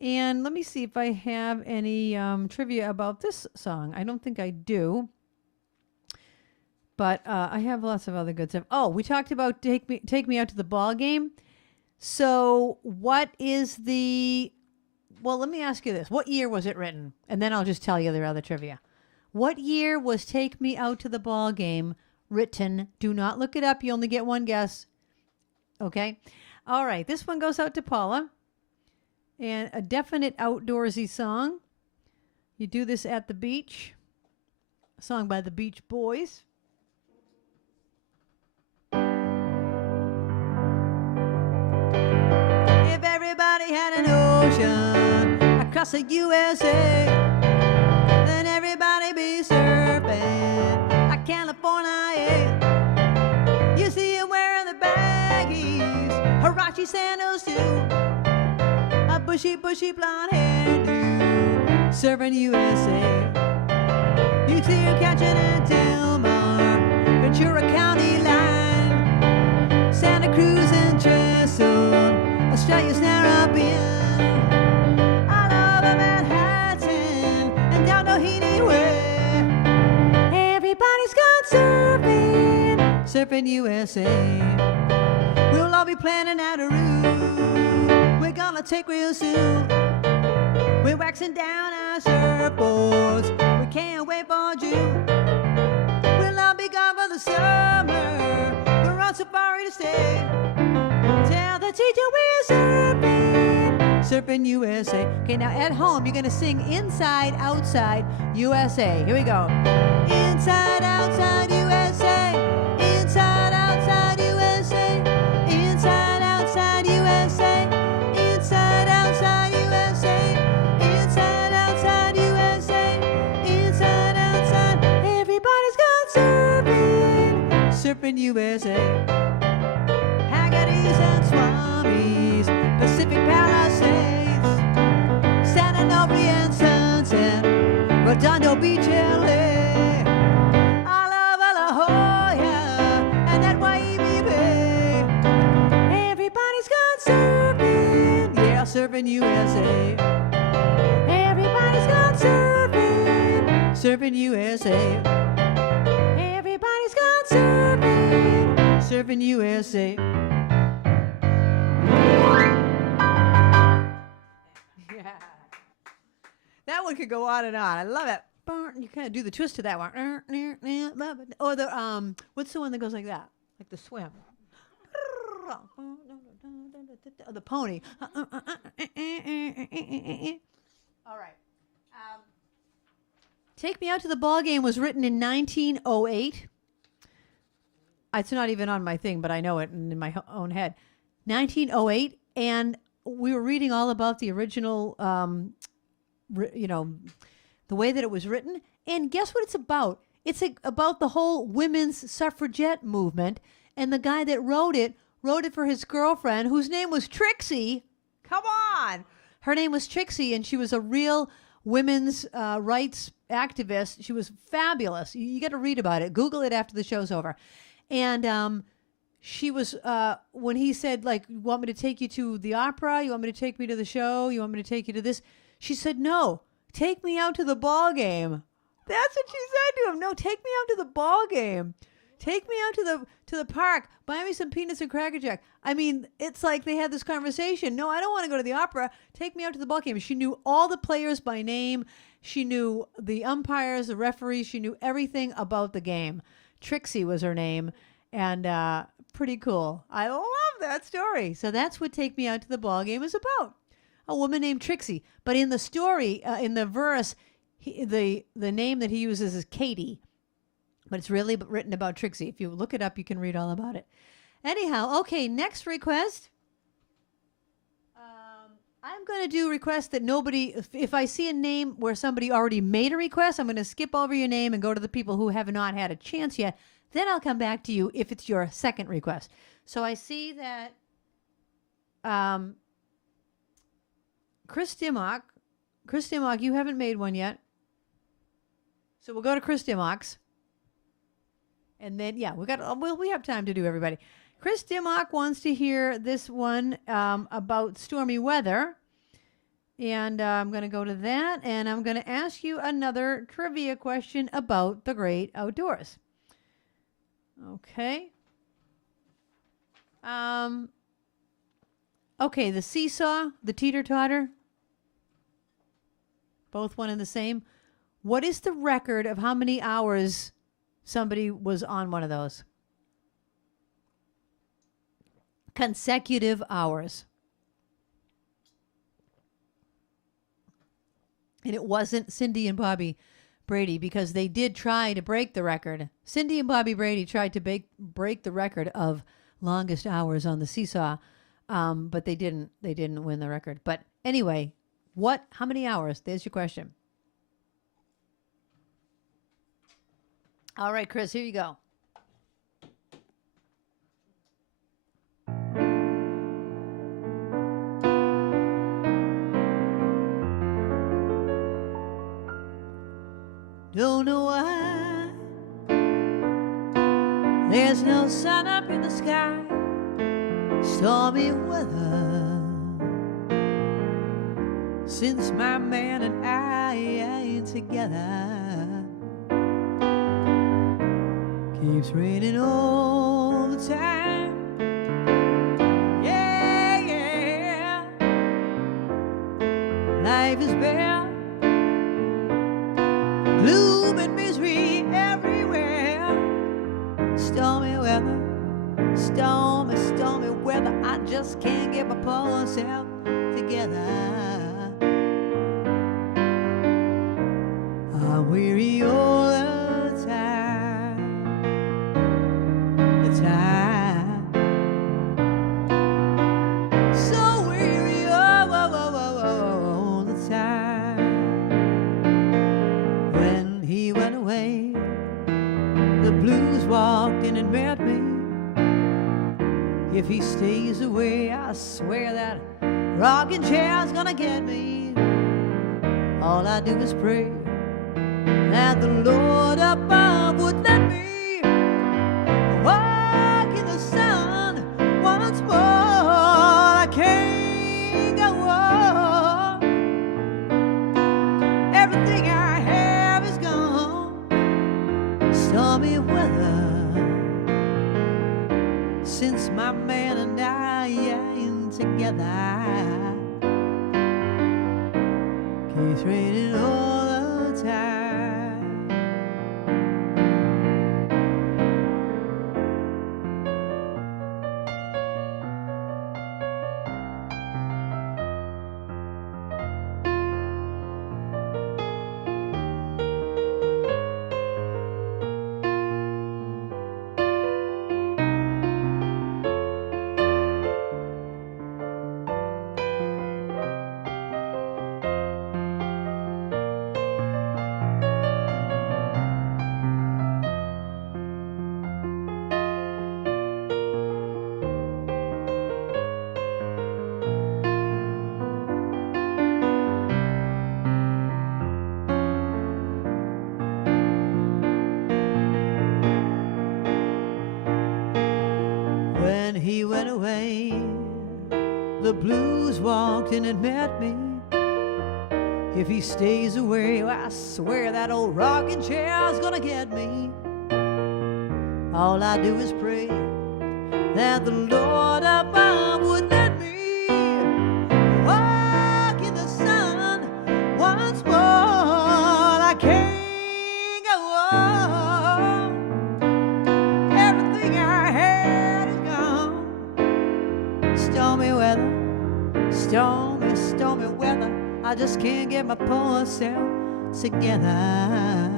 And let me see if I have any trivia about this song. I don't think I do. But I have lots of other good stuff. Oh, we talked about Take Me Out to the Ball Game. So what is the... Well, let me ask you this. What year was it written? And then I'll just tell you the other trivia. What year was Take Me Out to the Ball Game written? Do not look it up. You only get one guess. Okay? All right. This one goes out to Paula. And a definite outdoorsy song. You do this at the beach. A song by the Beach Boys. If everybody had an ocean across the USA, then everybody be surfing like California. You see him wearing the baggies, Huarache sandals too, a bushy blonde hairdo, surfing USA. You see him catching in Delmar, Ventura County line, Santa Cruz and Trestle, Australia's Narrabeen, all over Manhattan and down Doheny Way. Everybody's gone surfing, surfing USA. We'll all be planning out a route we're gonna take real soon. We're waxing down our surfboards, we can't wait for June. We'll all be gone for the summer, we're on safari to stay. Tell the teacher we're surfing, surfing USA. Okay, now at home, you're going to sing Inside, Outside, USA. Here we go. Inside, outside, USA. Inside, outside, USA. Inside, outside, USA. Inside, outside, USA. Inside, outside, USA. Inside, outside. Everybody's gone surfing, surfing USA. And Swamis, Pacific Palisades, San Onofre and Sunset, Redondo Beach, LA, all over La Jolla and that Waimea Bay. Everybody's gone surfing, yeah, surfing USA. Everybody's gone surfing, surfing USA. Everybody's gone surfing, surfing USA. That one could go on and on. I love it. You kind of do the twist to that one. Or the what's the one that goes like that? Like the swim. Or the pony. All right. Take Me Out to the Ball Game was written in 1908. It's not even on my thing, but I know it in my own head. 1908, and we were reading all about the original the way that it was written. And guess what it's about? It's about the whole women's suffragette movement. And the guy that wrote it for his girlfriend, whose name was Trixie. Come on. Her name was Trixie, and she was a real women's rights activist. She was fabulous. You got to read about it. Google it after the show's over. And she was, when he said, like, you want me to take you to the opera? You want me to take me to the show? You want me to take you to this? She said, no, take me out to the ball game. That's what she said to him. No, take me out to the ball game. Take me out to the park. Buy me some peanuts and Cracker Jack. I mean, it's like they had this conversation. No, I don't want to go to the opera. Take me out to the ball game. She knew all the players by name. She knew the umpires, the referees. She knew everything about the game. Trixie was her name, and pretty cool. I love that story. So that's what Take Me Out to the Ball Game is about. A woman named Trixie. But in the story, in the verse, the name that he uses is Katie. But it's really written about Trixie. If you look it up, you can read all about it. Anyhow, okay, next request. I'm going to do requests that nobody, if I see a name where somebody already made a request, I'm going to skip over your name and go to the people who have not had a chance yet. Then I'll come back to you if it's your second request. So I see that Chris Dimmock, you haven't made one yet. So we'll go to Chris Dimmock's. And then, yeah, we have time to do everybody. Chris Dimmock wants to hear this one about stormy weather. And I'm going to go to that. And I'm going to ask you another trivia question about the great outdoors. Okay. Okay, the seesaw, the teeter-totter. Both one and the same. What is the record of how many hours somebody was on one of those? Consecutive hours. And it wasn't Cindy and Bobby Brady, because they did try to break the record. Cindy and Bobby Brady tried to break the record of longest hours on the seesaw, but they didn't win the record. But anyway, how many hours? There's your question. All right, Chris, here you go. Don't know why there's no sun up in the sky. Stormy weather since my man and I ain't together. Keeps raining all the time. Yeah, yeah. Life is bare, gloom and misery everywhere. Stormy weather, stormy weather. I just can't get my poor self together. I'm weary all the time. The time. So weary all the time. When he went away, the blues walked in and met me. If he stays away, I swear that rocking chair's gonna get me. All I do is pray that the Lord above would let me walk in the sun once more. I can't go on. Everything I have is gone. Stormy weather since my man and I ain't together. Keeps raining all the time. He went away, the blues walked in and met me. If he stays away, I swear that old rocking chair's gonna get me. All I do is pray that the Lord above would let me walk in the sun once more. I can't go on. Everything I had is gone. Stormy weather, stormy weather. I just can't get my poor self together.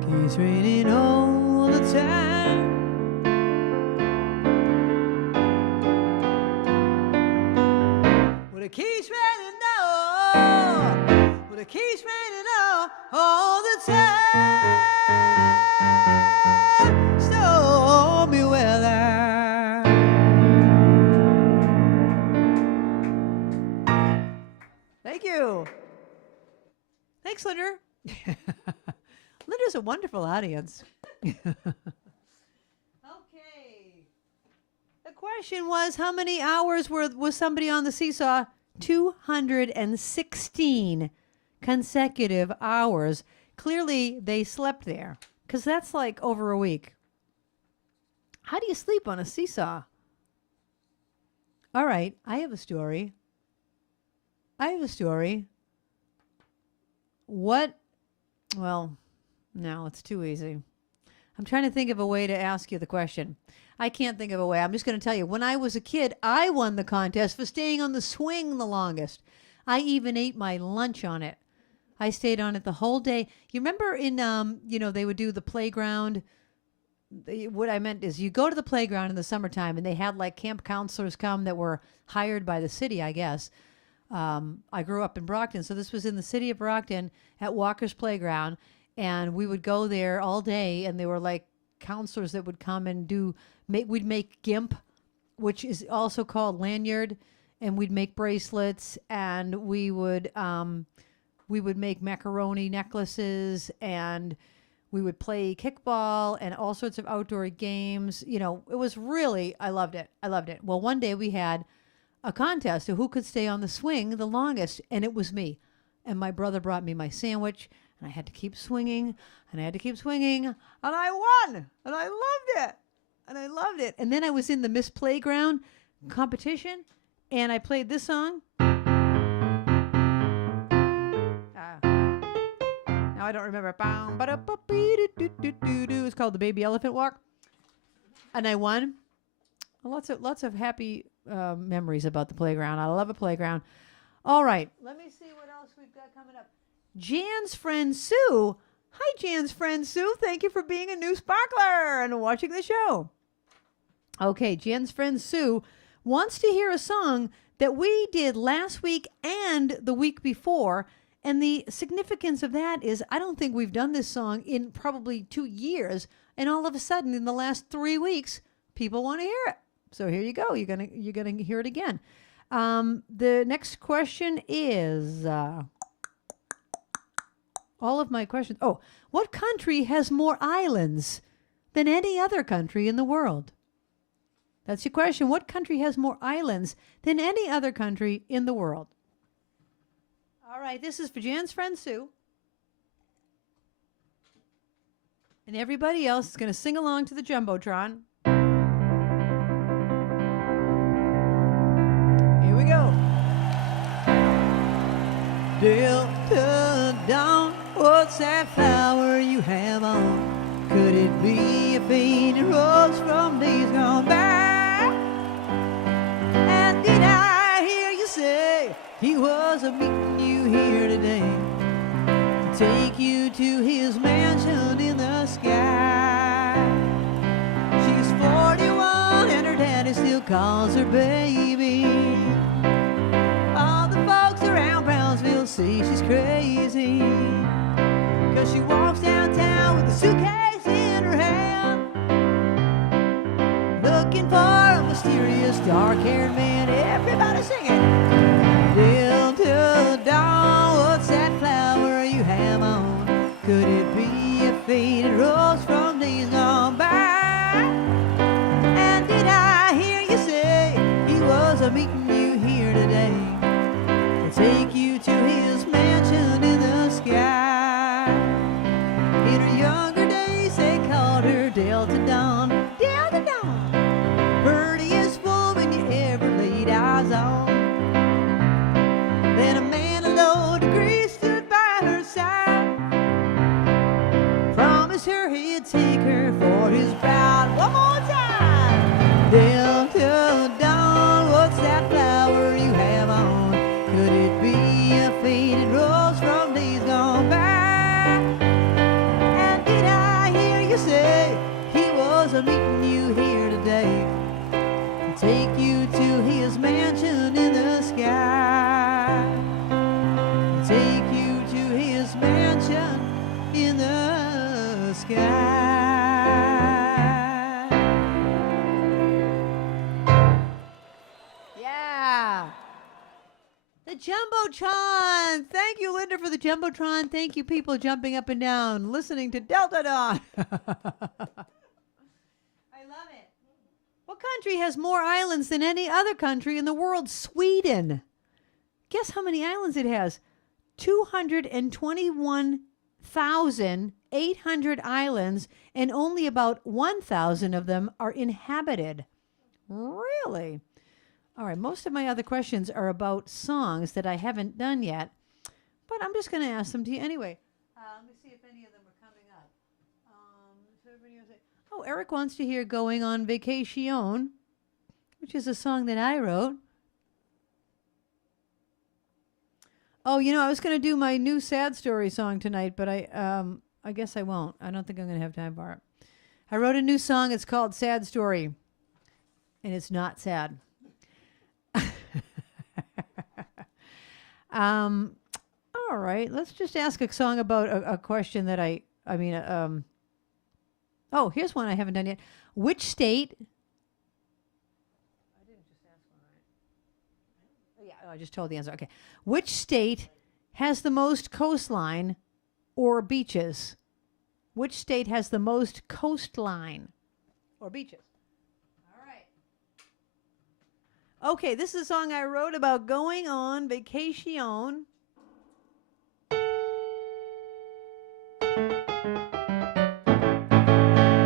Keeps raining all the time. it keeps raining but it keeps raining all the time. Stormy weather. Thank you. Thanks, Linda. Linda's a wonderful audience. Okay. The question was, how many hours was somebody on the seesaw? 216 consecutive hours. Clearly, they slept there, because that's like over a week. How do you sleep on a seesaw? All right, I have a story. What? Well, no, it's too easy. I'm trying to think of a way to ask you the question. I can't think of a way. I'm just going to tell you. When I was a kid, I won the contest for staying on the swing the longest. I even ate my lunch on it. I stayed on it the whole day. You remember in, they would do the playground. What I meant is you go to the playground in the summertime, and they had like camp counselors come that were hired by the city, I guess. I grew up in Brockton, so this was in the city of Brockton at Walker's Playground, and we would go there all day, and they were like counselors that would come and we'd make gimp, which is also called lanyard, and we'd make bracelets, and we would make macaroni necklaces, and we would play kickball and all sorts of outdoor games. You know, it was really, I loved it. Well, one day we had a contest of who could stay on the swing the longest, and it was me. And my brother brought me my sandwich, and I had to keep swinging, and I won, and I loved it. And then I was in the Miss Playground competition, and I played this song. Now I don't remember. It's called the Baby Elephant Walk, and I won. Lots of happy memories about the playground. I love a playground. All right, let me see what else we've got coming up. Jan's friend Sue. Hi, Jan's friend Sue. Thank you for being a new sparkler and watching the show. Okay, Jan's friend Sue wants to hear a song that we did last week and the week before. And the significance of that is I don't think we've done this song in probably 2 years. And all of a sudden, in the last 3 weeks, people want to hear it. So here you go. You're gonna hear it again. The next question is all of my questions. Oh, what country has more islands than any other country in the world? That's your question. What country has more islands than any other country in the world? All right, this is for Jan's friend Sue. And everybody else is going to sing along to the Jumbotron. Here we go. Delta Dawn, what's that flower you have on? Could it be a faded rose from days gone by? And did I hear you say he was meeting you here today to take you to his mansion in the sky? She's 41 and her daddy still calls her baby. All the folks around Brownsville say she's crazy, 'cause she walks downtown with a suitcase in her hand, looking for a mysterious dark-haired man. Everybody singing. Delta Dawn, what's that flower you have on? Could it be a faded rose from days gone by? And did I hear you say he was meeting you here today to take you to his mansion in the sky? In her younger days they called her Delta Dawn. Delta Dawn, prettiest woman you ever laid eyes on. Then a man of low degree stood by her side, promised her he'd take her for his bride. One more time. Delta Dawn, what's that flower you have on? Could it be a faded rose from days gone by? And did I hear you say he was meeting you here today to take you to his mansion in the sky? Jumbotron. Thank you, Linda, for the Jumbotron. Thank you, people jumping up and down, listening to Delta Dawn. I love it. What country has more islands than any other country in the world? Sweden. Guess how many islands it has? 221,800 islands, and only about 1,000 of them are inhabited. Really? All right, most of my other questions are about songs that I haven't done yet, but I'm just going to ask them to you anyway. Let me see if any of them are coming up. Oh, Eric wants to hear Going on Vacation, which is a song that I wrote. Oh, you know, I was going to do my new Sad Story song tonight, but I guess I won't. I don't think I'm going to have time for it. I wrote a new song. It's called Sad Story, and it's not sad. All right, let's just ask a song about a question that oh, here's one I haven't done yet. Which state? I didn't just ask one, right? Yeah, I just told the answer. Okay. Which state has the most coastline or beaches? Which state has the most coastline or beaches? All right. Okay, this is a song I wrote about going on vacation.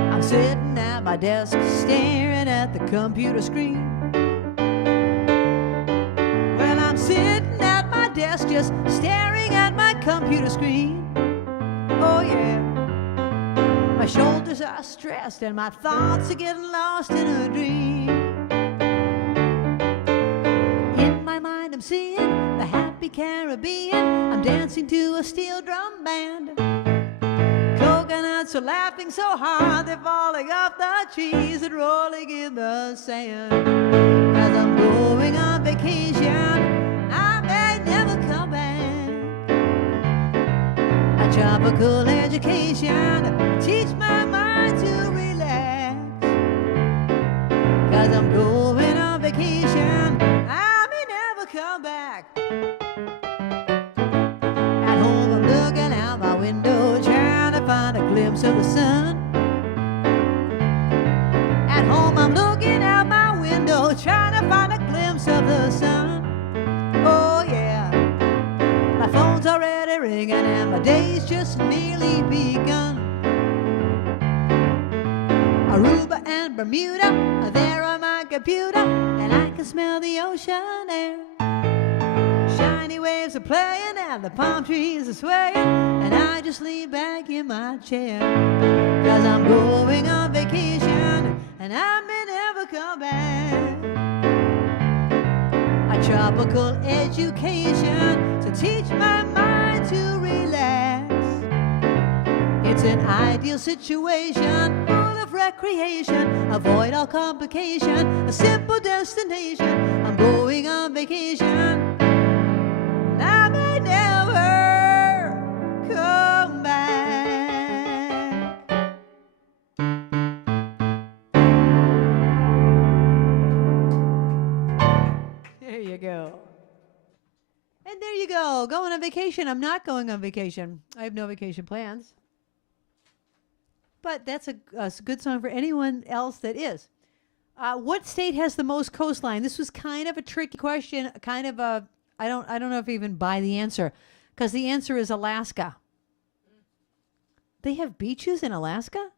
I'm sitting at my desk staring at the computer screen. Well, I'm sitting at my desk just staring at my computer screen. Oh yeah. My shoulders are stressed and my thoughts are getting lost in a dream. In my mind I'm seeing the happy Caribbean. I'm dancing to a steel drum band. Coconuts are laughing so hard they're falling off the trees and rolling in the sand. 'Cause I'm going on vacation, I may never come back. A tropical education, teach my mind to relax. 'Cause I'm going on vacation, I may never come back. At home I'm looking out my window, trying to find a glimpse of the sun. At home I'm looking out my window, trying to find a glimpse of the sun. Oh yeah, my phone's already ringing and my day's just nearly begun. Aruba and Bermuda are there on my computer, and I can smell the ocean air. Shiny waves are playing and the palm trees are swaying, and I just lean back in my chair. 'Cause I'm going on vacation and I may never come back. A tropical education to teach my mind to relax. It's an ideal situation full of recreation. Avoid all complication, a simple destination. I'm going on vacation. I may never come back. There you go. And there you go. Going on vacation. I'm not going on vacation. I have no vacation plans. But that's a good song for anyone else that is. What state has the most coastline? This was kind of a tricky question, kind of a I don't know if I even buy the answer, because the answer is Alaska. They have beaches in Alaska?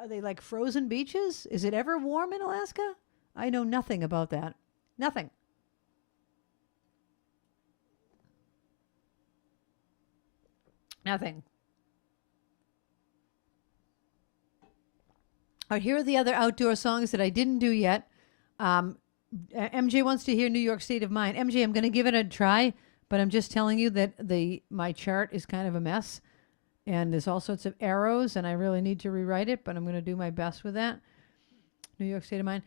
Are they like frozen beaches? Is it ever warm in Alaska? I know nothing about that. Nothing. Nothing. All right, here are the other outdoor songs that I didn't do yet. MJ wants to hear New York State of Mind. MJ, I'm going to give it a try, but I'm just telling you that my chart is kind of a mess, and there's all sorts of arrows, and I really need to rewrite it, but I'm going to do my best with that. New York State of Mind.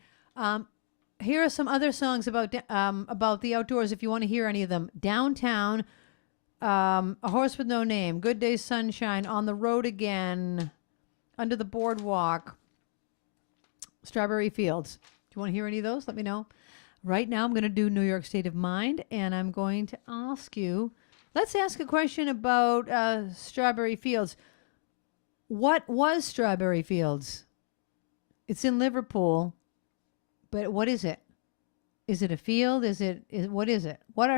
Here are some other songs about the outdoors if you want to hear any of them. Downtown, A Horse with No Name, Good Day Sunshine, On the Road Again, Under the Boardwalk, Strawberry Fields. Do you want to hear any of those? Let me know. Right now I'm going to do New York State of Mind, and I'm going to ask you, let's ask a question about Strawberry Fields. What was Strawberry Fields? It's in Liverpool, but what is it? Is it a field? What is it? What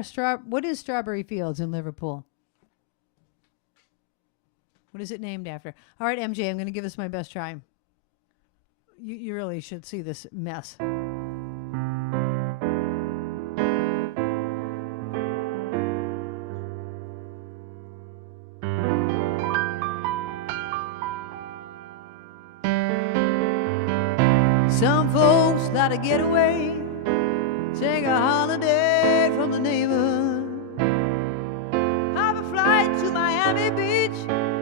is Strawberry Fields in Liverpool? What is it named after? All right, MJ, I'm going to give this my best try. You really should see this mess. Some folks like to get away, take a holiday from the neighborhood, have a flight to Miami Beach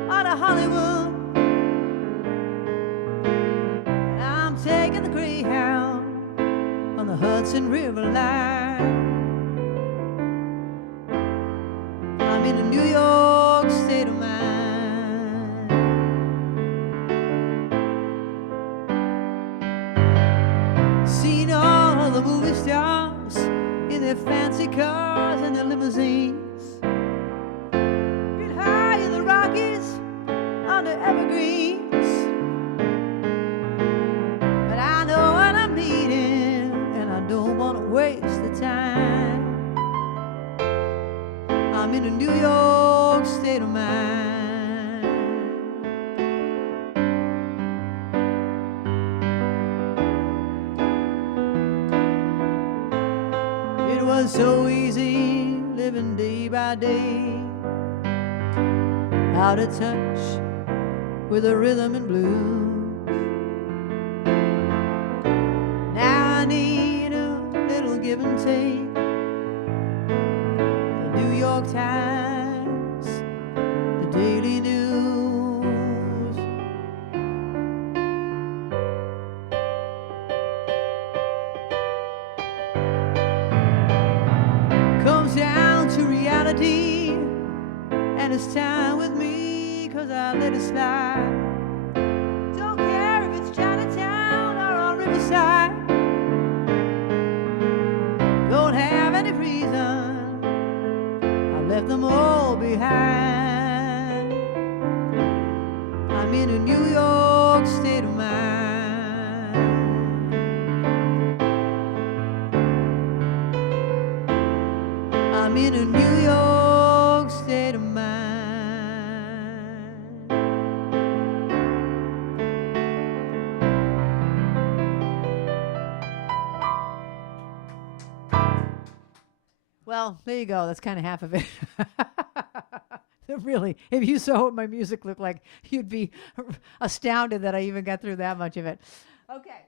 or to Hollywood. And I'm taking the Greyhound on the Hudson River line. I'm in a New York state of mind. Seen all the movie stars in their fancy cars and their limousines. Been high in the Rockies under evergreens. But I know what I'm needing, and I don't want to waste the time. I'm in a New York state of mind. It was so easy living day by day, out of touch with the rhythm and blues. Now I need a little give and take. The New York Times, the Daily News. Comes down to reality, and it's time with me, 'cause I let it slide. Don't care if it's Chinatown or on Riverside. Don't have any reason, I left them all behind. I'm in a New York state of mind. I'm in a New York state of mind. Well, there you go. That's kind of half of it. Really, if you saw what my music looked like, you'd be astounded that I even got through that much of it. Okay.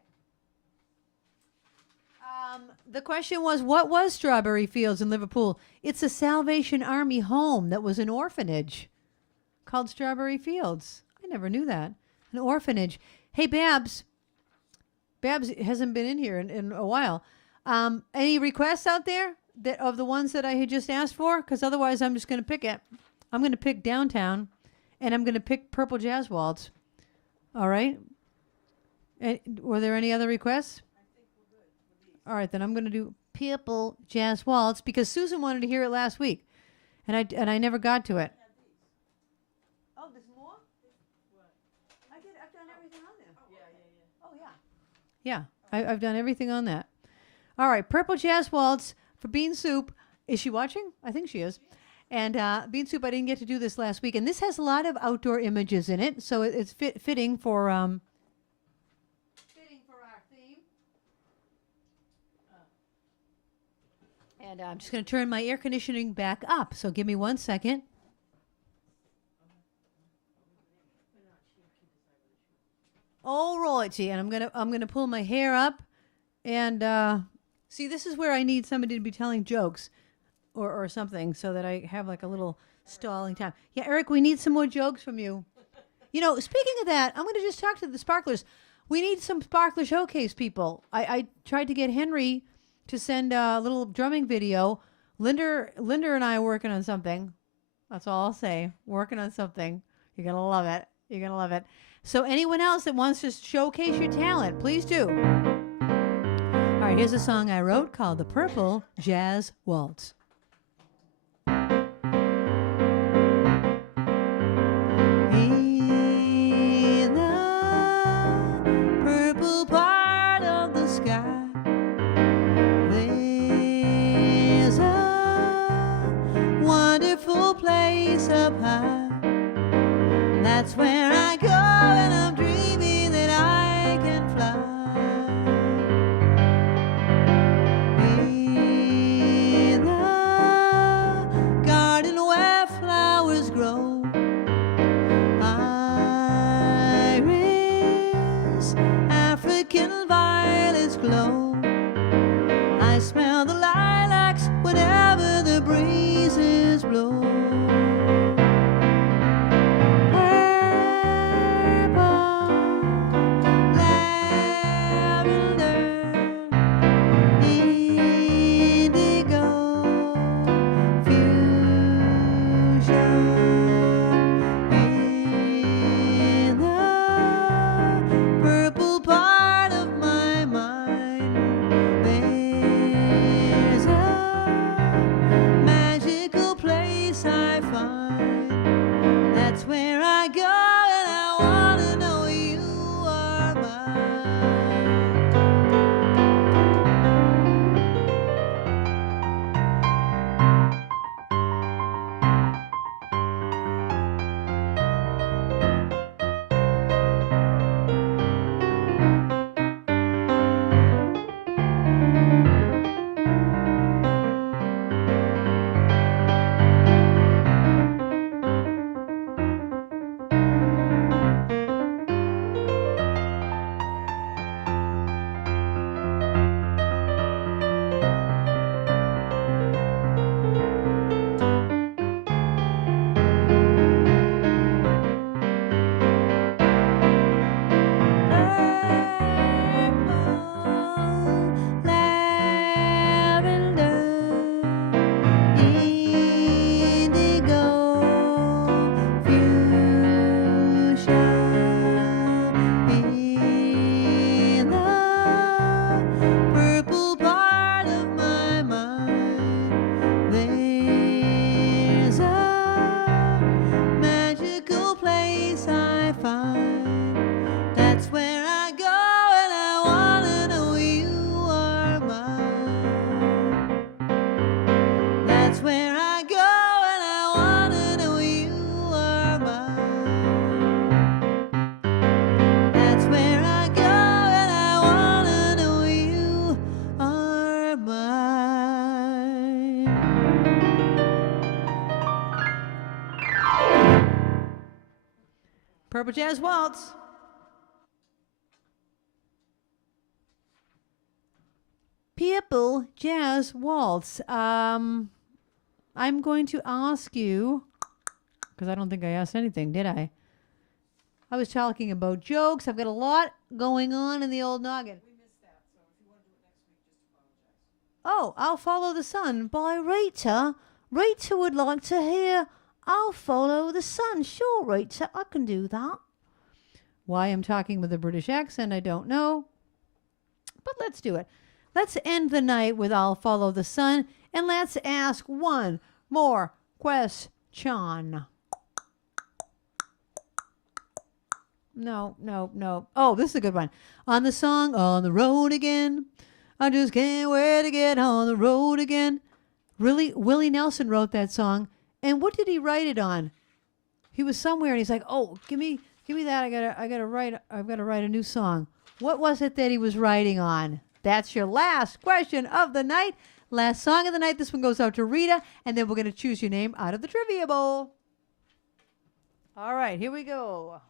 The question was, what was Strawberry Fields in Liverpool? It's a Salvation Army home that was an orphanage called Strawberry Fields. I never knew that. An orphanage. Hey, Babs. Babs hasn't been in here in a while. Any requests out there that of the ones that I had just asked for? Because otherwise I'm just going to pick it. I'm going to pick Downtown, and I'm going to pick Purple Jazz Waltz. All right? Were there any other requests? All right, then I'm going to do Purple Jazz Waltz because Susan wanted to hear it last week, and I never got to it. Oh, there's more? I've done everything on there. Oh, yeah. Yeah, I've done everything on that. All right, Purple Jazz Waltz for Bean Soup. Is she watching? I think she is. And Bean Soup, I didn't get to do this last week, and this has a lot of outdoor images in it, so it's fitting for our theme. And I'm just going to turn my air conditioning back up. So give me 1 second. All righty, and I'm gonna pull my hair up, and see, this is where I need somebody to be telling jokes, or something, so that I have like a little stalling time. Yeah, Eric, we need some more jokes from you. You know, speaking of that, I'm gonna just talk to the Sparklers. We need some Sparkler Showcase people. I tried to get Henry to send a little drumming video. Linda and I are working on something. That's all I'll say. Working on something. You're going to love it. You're going to love it. So anyone else that wants to showcase your talent, please do. All right, Here's a song I wrote called The Purple Jazz Waltz. In the purple part of the sky, there's a wonderful place up high. That's where I go and I'm dreaming that I can fly. In the garden where flowers grow, iris, African violets glow. I smell the lilacs whenever the breezes blow. Purple Jazz Waltz. Purple Jazz Waltz. I'm going to ask you, because I don't think I asked anything, did I? I was talking about jokes. I've got a lot going on in the old noggin. We missed that, so if you want to do it next week, just apologize. Oh, I'll Follow the Sun by Rita. Rita would like to hear I'll Follow the Sun. Sure, Rita, I can do that. Why I'm talking with a British accent, I don't know. But let's do it. Let's end the night with I'll Follow the Sun, and let's ask one more question. No. Oh, this is a good one. On the song, On the Road Again. I just can't wait to get on the road again. Really, Willie Nelson wrote that song. And what did he write it on? He was somewhere and he's like, "Oh, give me that. I've got to write a new song." What was it that he was writing on? That's your last question of the night. Last song of the night. This one goes out to Rita, and then we're going to choose your name out of the Trivia Bowl. All right, here we go.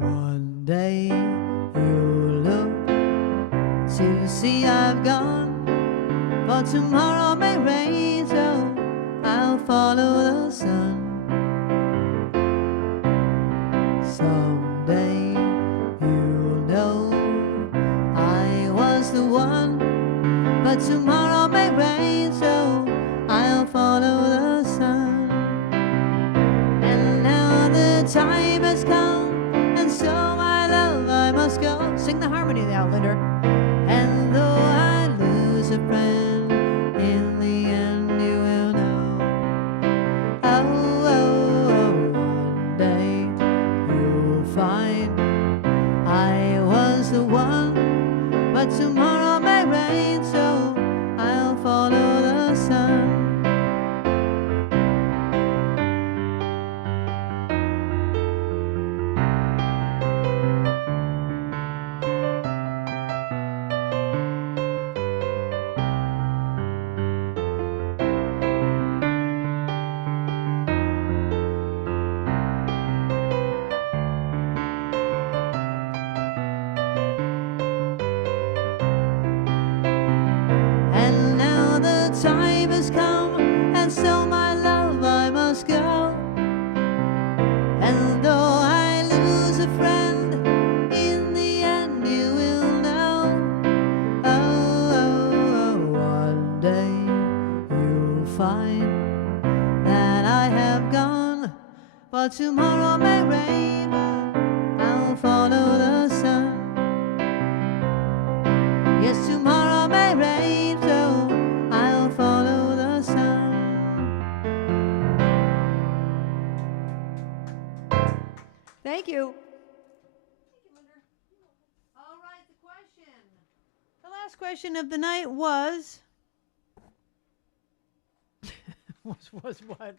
One day you'll look to see I've gone, but tomorrow may rain, so I'll follow the sun. Someday you'll know I was the one, but tomorrow may rain, so I'll follow the sun. And rain, so I'll follow the sun. And now the time has come, and so my love I must go. And though I lose a friend, in the end you will know. One day you'll find that I have gone, but tomorrow may rain. I'll follow the sun. Yes, tomorrow may rain, so I'll follow the sun. Thank you. All right, the question. The last question of the night was was what?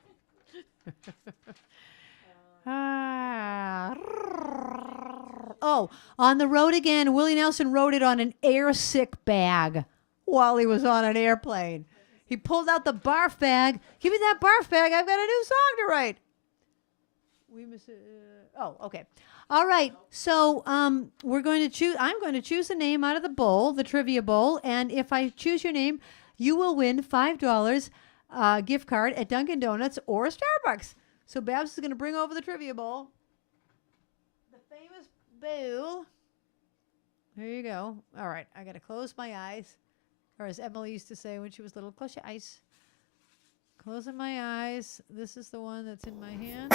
Oh, on the road again. Willie Nelson wrote it on an air sick bag while he was on an airplane. He pulled out the barf bag. Give me that barf bag. I've got a new song to write. We miss it. Oh, okay. All right. So we're going to choose. I'm going to choose a name out of the bowl, the trivia bowl, and if I choose your name, you will win $5 gift card at Dunkin' Donuts or Starbucks. So Babs is going to bring over the trivia bowl. The famous bowl. There you go. All right. I got to close my eyes. Or as Emily used to say when she was little, close your eyes. Closing my eyes. This is the one that's in my hand.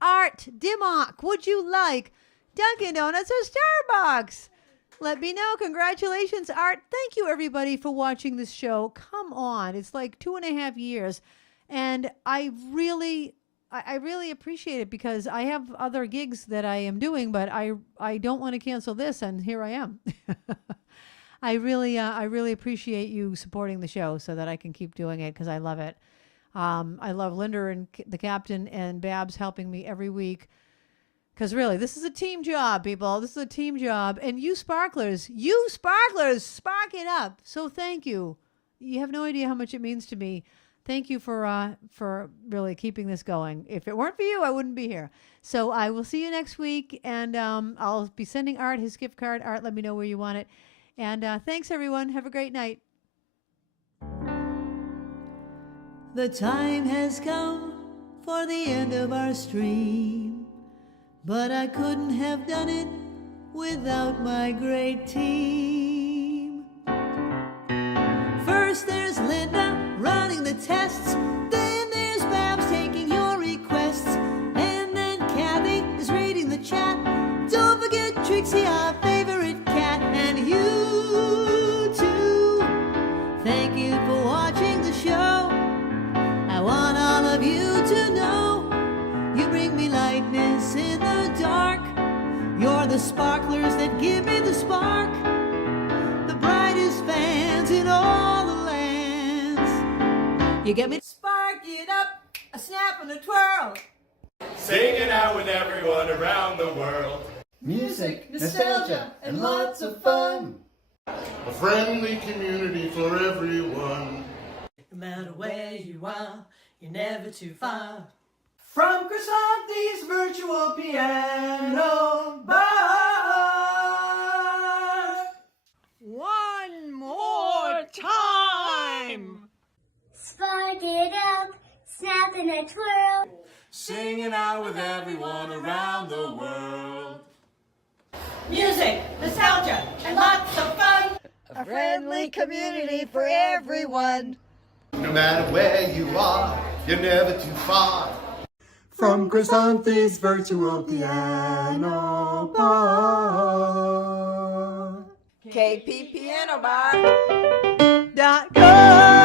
All right, Art Dimmock, would you like Dunkin' Donuts or Starbucks? Let me know. Congratulations, Art. Thank you, everybody, for watching this show. Come on. It's like 2.5 years. And I really appreciate it because I have other gigs that I am doing, but I don't want to cancel this, and here I am. I really appreciate you supporting the show so that I can keep doing it because I love it. I love Linda and the captain and Babs helping me every week. Because really, this is a team job, people. This is a team job. And you sparklers, spark it up. So thank you. You have no idea how much it means to me. Thank you for really keeping this going. If it weren't for you, I wouldn't be here. So I will see you next week. And I'll be sending Art his gift card. Art, let me know where you want it. And thanks, everyone. Have a great night. The time has come for the end of our stream. But I couldn't have done it without my great team. First there's Linda running the tests, then there's Babs taking your requests, and then Kathy is reading the chat. Don't forget Trixie, our favorite cat, and you too. Thank you for watching the show. I want all of you to know you bring me lightness in the dark. You're the sparklers that give me the spark. The brightest fans in all the lands. You get me? Spark it up, a snap and a twirl. Singing out with everyone around the world. Music, nostalgia, and lots of fun. A friendly community for everyone. No matter where you are, you're never too far. From Krisanthi's virtual piano bar. One more time. Spark it up, snap and a twirl. Singing out with everyone around the world. Music, nostalgia, and lots of fun. A friendly community for everyone. No matter where you are, you're never too far. From Krisanthi's virtual piano bar. KPPianobar.com